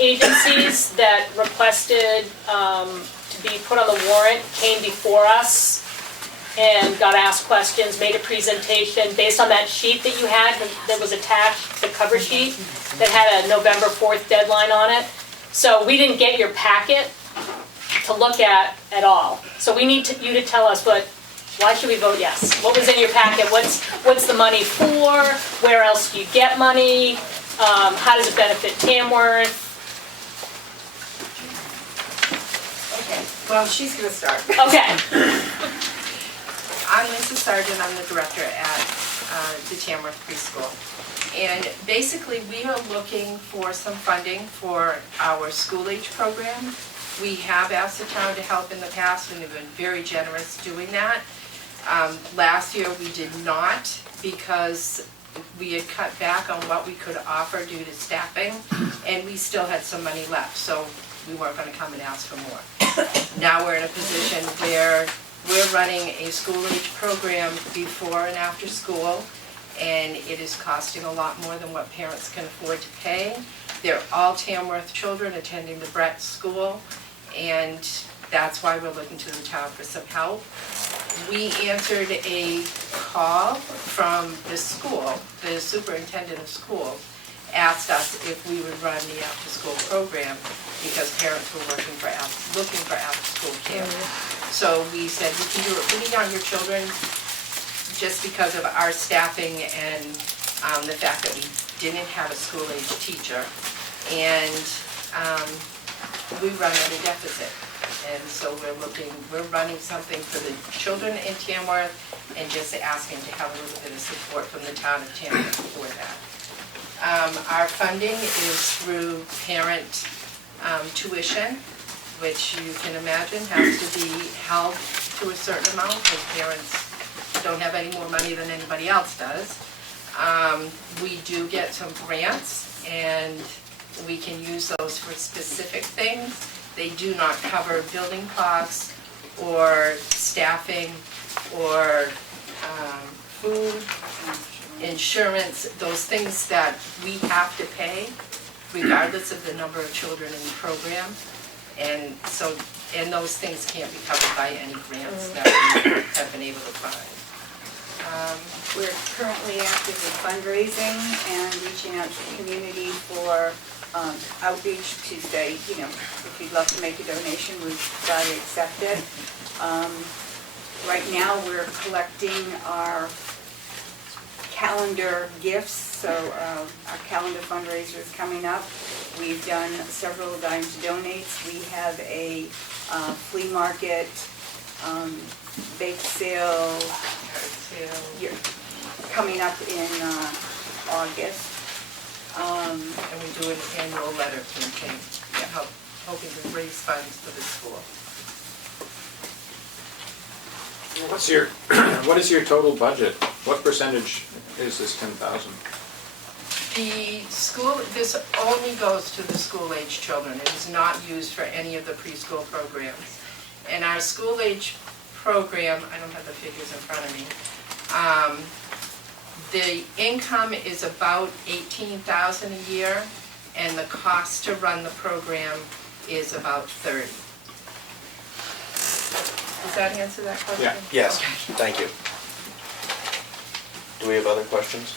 agencies that requested to be put on the warrant came before us and got asked questions, made a presentation based on that sheet that you had that was attached, the cover sheet, that had a November 4th deadline on it. So we didn't get your packet to look at all. So we need you to tell us why should we vote yes? What was in your packet? What's the money for? Where else do you get money? How does it benefit Tamworth? Okay, well, she's gonna start. Okay. I'm Lisa Sargent, I'm the director at the Tamworth Preschool. And basically, we are looking for some funding for our school age program. We have asked the town to help in the past, and they've been very generous doing that. Last year, we did not, because we had cut back on what we could offer due to staffing, and we still had some money left, so we weren't gonna come and ask for more. Now we're in a position where we're running a school age program before and after school, and it is costing a lot more than what parents can afford to pay. They're all Tamworth children attending the Brett School, and that's why we're looking to the town for some help. We answered a call from the school, the superintendent of schools asked us if we would run the after-school program because parents were looking for after-school care. So we said, we can do it, we need on your children, just because of our staffing and the fact that we didn't have a school-age teacher. And we run at a deficit. And so we're running something for the children in Tamworth and just asking to have a little bit of support from the town of Tamworth for that. Our funding is through parent tuition, which you can imagine has to be held to a certain amount because parents don't have any more money than anybody else does. We do get some grants and we can use those for specific things. They do not cover building costs or staffing or food, insurance, those things that we have to pay regardless of the number of children in the program. And those things can't be covered by any grants that we have been able to find. We're currently actively fundraising and reaching out to the community for outreach to say, if you'd love to make a donation, we'd gladly accept it. Right now, we're collecting our calendar gifts, so our calendar fundraiser is coming up. We've done several dime to donates. We have a flea market, bake sale, coming up in August. And we do an annual letter campaign, hoping to raise funds for the school. What is your total budget? What percentage is this 10,000? The school, this only goes to the school-age children. It is not used for any of the preschool programs. And our school-age program, I don't have the figures in front of me, the income is about $18,000 a year, and the cost to run the program is about $30,000. Does that answer that question? Yeah. Yes, Okay. thank you. Do we have other questions?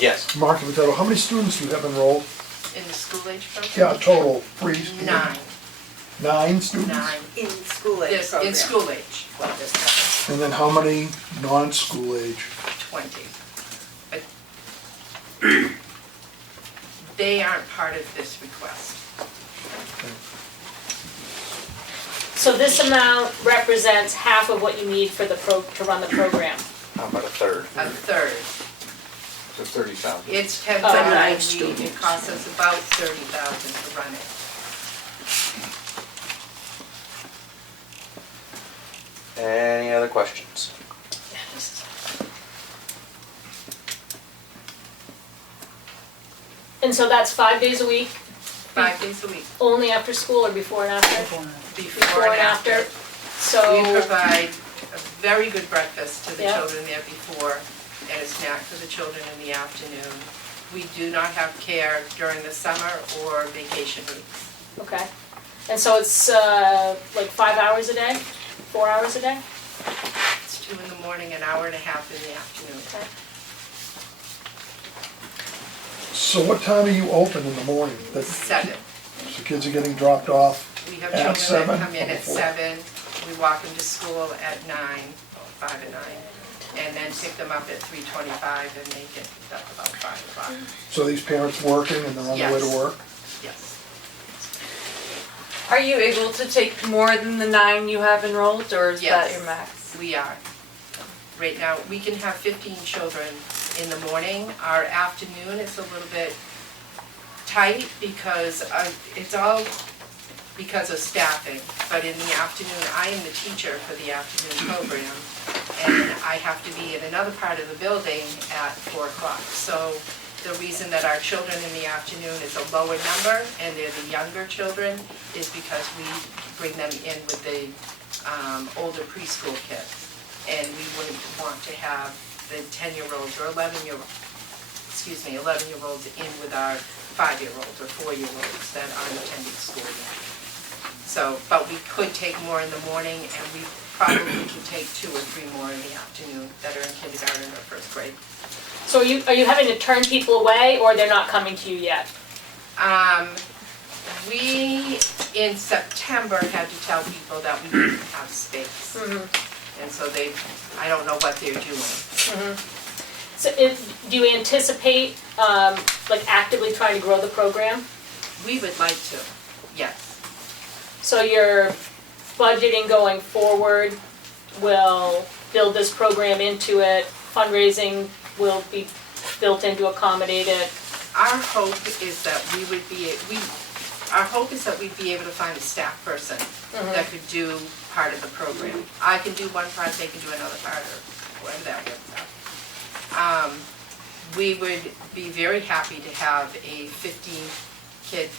Yes. Mark Vitello, how many students do you have enrolled? In the school-age program? Yeah, total, free. 9. 9 students? 9. In school-age program. In school-age. And then how many non-school age? 20. But they aren't part of this request. So this amount represents half of what you need for the to run the program. How about a third? A third. So 30,000. It's 10,000 9 a week. It costs us about 30,000 to run it. Any other questions? And so that's 5 days a week, 5 days a week. only after school or before and after? Before and after. So. We provide a very good breakfast to the Yeah. children there before, and a snack for the children in the afternoon. We do not have care during the summer or vacation weeks. Okay. And so it's like 5 hours a day? 4 hours a day? It's 2 in the morning, an hour and a half in the afternoon. Okay. So what time are you open in the morning? 7. So kids are getting dropped off We have at children 7? that come in or at before? 7, we walk them to school at 9, 5 and 9, and then pick them up at 3:25 and they get picked up about 5 o'clock. So these parents working and they're on the way to Yes. work? Yes. Are you able to take more than the 9 you have enrolled, or is that Yes. your max? We are. Right now, we can have 15 children in the morning. Our afternoon is a little bit tight because it's all because of staffing. But in the afternoon, I am the teacher for the afternoon program, and I have to be in another part of the building at 4 o'clock. So the reason that our children in the afternoon is a lower number, and they're the younger children, is because we bring them in with the older preschool kids. And we wouldn't want to have the 10-year-olds or 11-year-olds in with our 5-year-olds or 4-year-olds that aren't attending school yet. So, but we could take more in the morning, and we probably could take 2 or 3 more in the afternoon that are in kindergarten or first grade. So are you having to turn people away, or they're not coming to you yet? We, in September, had to tell people that we didn't have space. And so I don't know what they're doing. So do you anticipate like actively trying to grow the program? We would like to, yes. So your budgeting going forward will build this program into it, fundraising will be built in to accommodate it? Our hope is that we'd be able to find a staff person that could do part of the program. I can do one part, they can do another part, or whatever that works out. We would be very happy to have a 15-kid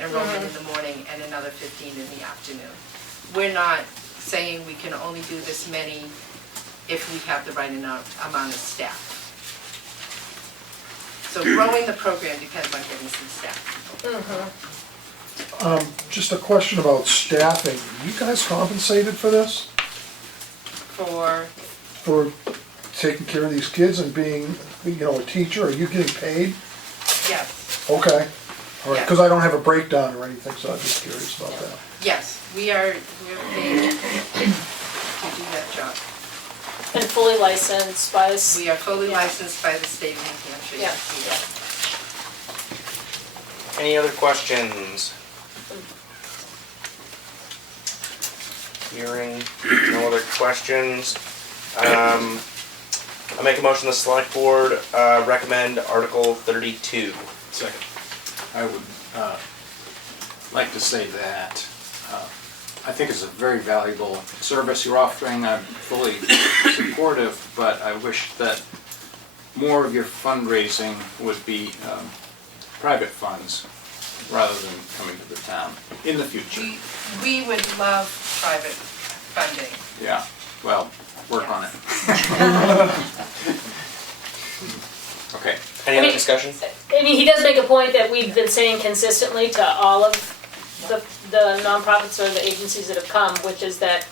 enrollment in the morning and another 15 in the afternoon. We're not saying we can only do this many if we have the right amount of staff. So growing the program depends on getting some staff. Just a question about staffing. You guys compensated for this? For For taking care of these kids and being, a teacher? Are you getting paid? Yes, Okay, all right, Yeah. because I don't have a breakdown or anything, so I'm just curious about that. yes, we're paid to do that job. And fully licensed by the We are fully licensed by the state of New Hampshire. Yeah. yes, we are. Any other questions? Hearing no other questions. I make a motion the select board recommend Article 32. Second. I would like to say that I think it's a very valuable service you're offering. I'm fully supportive, but I wish that more of your fundraising would be private funds rather than coming to the town in the future. We would love private funding. Yeah, well, work on it. Okay. Any other discussion? I mean, he does make a point that we've been saying consistently to all of the nonprofits or the agencies that have come, which is that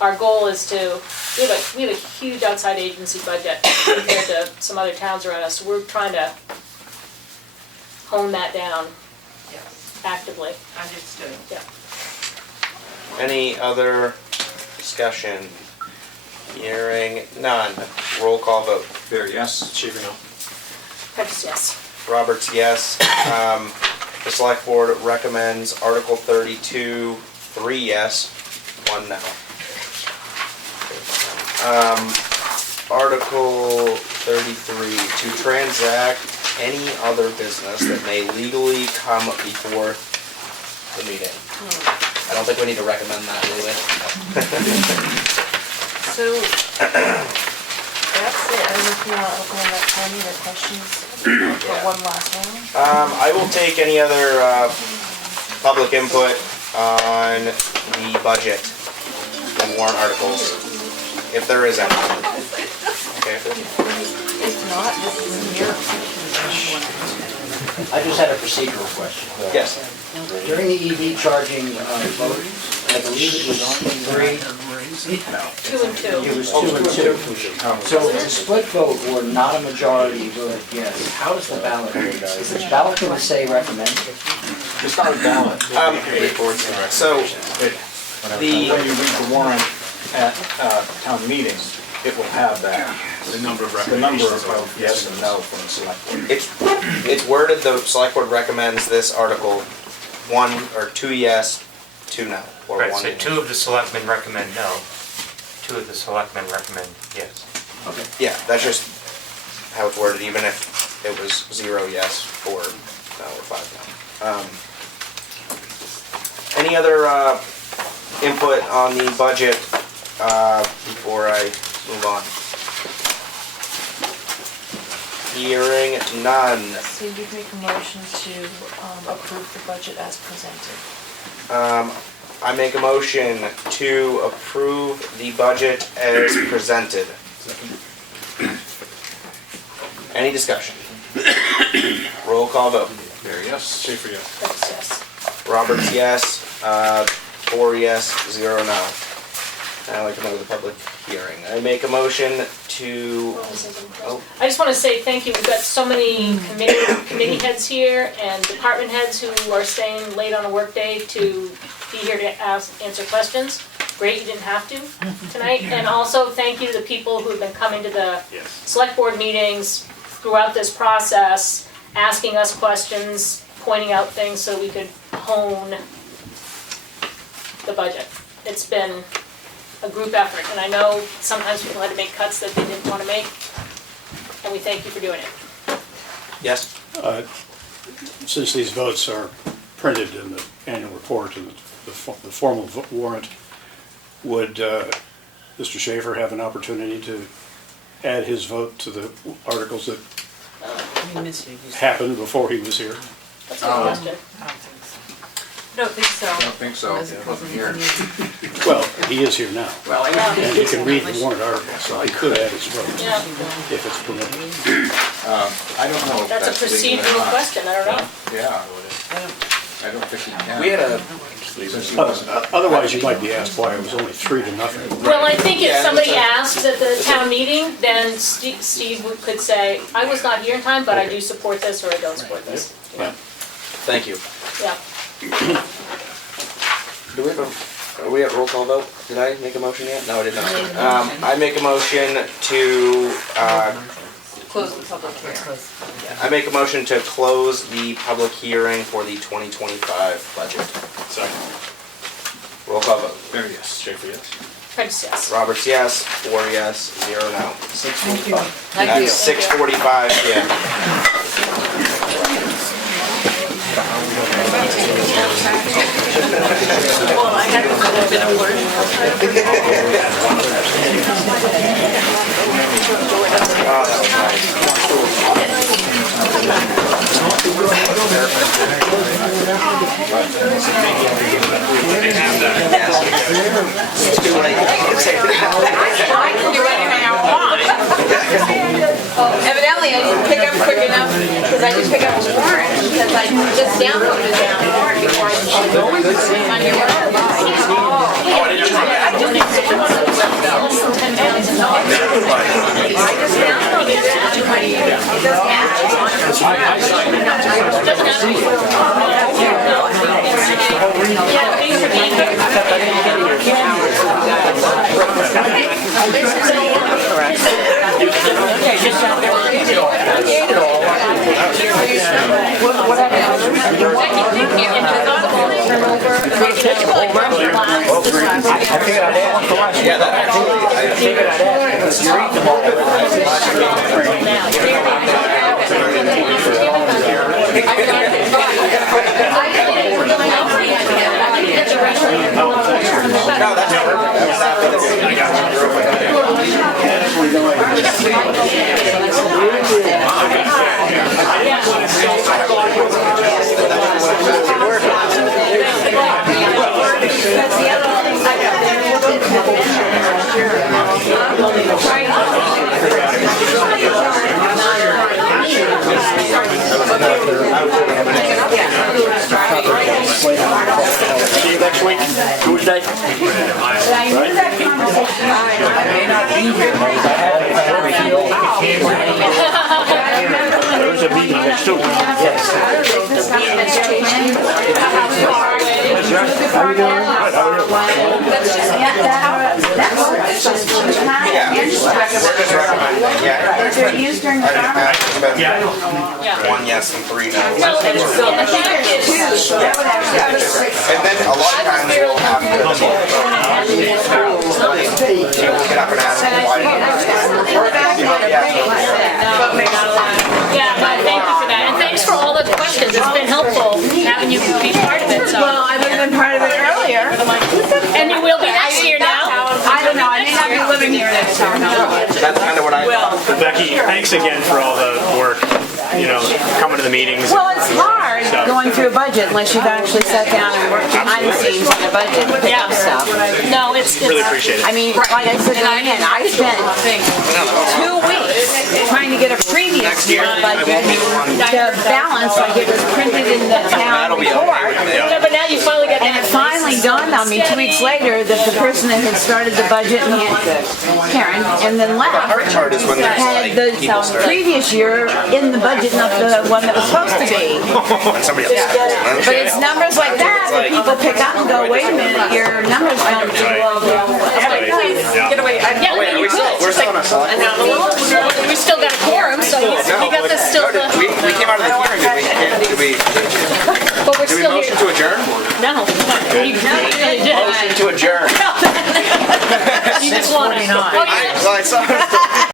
our goal is to, we have a huge outside agency budget compared to some other towns around us, so we're trying to hone that down Yes, actively. understood. Yeah. Any other discussion? Hearing none. Roll call vote. Fair, yes? Shaver, no. Precious, yes. Roberts, yes. The select board recommends Article 32, 3 yes, 1 no. Article 33, to transact any other business that may legally come before the meeting. I don't think we need to recommend that, do we? So, that's it, I don't know if you want to open it up for any other questions for one last round? I will take any other public input on the budget and warrant articles, if there is any. Okay. If not, this is your. I just had a procedural question. Yes. During the EV charging vote, I believe it was 3. 2 and 2. It was 2 and 2. So it's a split vote or not a majority vote, yes. How does the ballot work? Is the ballot going to say recommend? It's not a ballot. So, When you read the warrant at town meeting, it will have that. The number of The number recommendations. of yes and no from the select board. it's worded, the select board recommends this article, 1 or 2 yes, 2 no, or Right, 1 so 2 of the selectmen recommend no, 2 of the selectmen recommend yes. Okay. Yeah, that's just how it's worded, even if it was 0 yes, 4 no, or 5 no. Any other input on the budget before I move on? Hearing none. So you'd make a motion to approve the budget as presented. I make a motion to approve the budget as presented. Any discussion? Roll call vote. Fair, yes? Shaver, yes. Precious, yes. Roberts, yes. 4 yes, 0 no. Now I can go to the public hearing. I make a motion to, I just want to say thank you. We've got so many committee heads here and department heads who are staying late on a workday to be here to answer questions. Great, you didn't have to tonight. And also thank you to the people who have been coming to the Yes. select board meetings throughout this process, asking us questions, pointing out things so we could hone the budget. It's been a group effort, and I know sometimes people had to make cuts that they didn't want to make, and we thank you for doing it. yes? Since these votes are printed in the annual report and the formal warrant, would Mr. Shaver have an opportunity to add his vote to the articles that happened before he was here? That's a good question. I don't think so. I don't think so. Wasn't here. Well, he is here now, Well, and he can read the warrant article, so he could add his vote Yeah, if it's permitted. I don't know if that's a legal or procedural not. question, I don't know. Yeah. I don't think he can. We had a Otherwise, you might be asked why it was only 3-0. Well, I think if Yeah, somebody that's asked at the town meeting, then Steve could say, I was not here in time, but I do support this or I don't support this. Yeah. Thank you. Yeah. Do we have are we at roll call vote? Did I make a motion yet? No, I did not. I make a motion to, Close the public hearing. I make a motion to close the public hearing for the 2025 budget. Second. Roll call vote. Very yes. Schaefer, yes. Prentice, yes. Roberts, yes. 4 yes, 0 no. Thank you. At 6:45 p.m. Well, I had a little bit of work. Oh, that was nice. It's too late. I can do anything I want. Evidently, I didn't pick up quick enough, because I didn't pick up the warrant, because I just downloaded the warrant before I started going to see on your I just downloaded it to my, yeah, thanks for being Yeah, that actually, I figured I'd ask, because you're eating them all. No, that's See you next week, Tuesday. I may not be here, but I have there's a meeting next Tuesday. Yes. How you doing? Good, how are you? One yes and 3 no. And then a lot of times we'll have to get up and ask why. Yeah, no, thank you for that, and thanks for all the questions, it's been helpful having you be part of it, so. Well, I would have been part of it earlier. And you will be next year now? I don't know, I may not be living here next year, no. That's kind of what I thought. Becky, thanks again for all the work, coming to the meetings. Well, it's hard going through a budget unless you've actually sat down and worked behind the scenes on the budget and pick up stuff. No, it's. Really appreciate it. I mean, like I said, again, I spent 2 weeks trying to get a previous year's budget to balance like it was printed in the town report. Yeah, but now you finally got. And it finally dawned on me 2 weeks later that the person that had started the budget, Karen, and then left, Hard is when there's had like the people start. previous year in the budget, not the one that was supposed to be. When somebody else. But it's numbers like that that people pick up and go, wait a minute, your numbers don't do well. Get away. Yeah, Wait, are we still, we're still on a select? we still got a quorum, so we got this still. We came out of the hearing, did we But we're still motion here. to adjourn? No. You really did. Motion to adjourn. You just want to. Oh, Well, I saw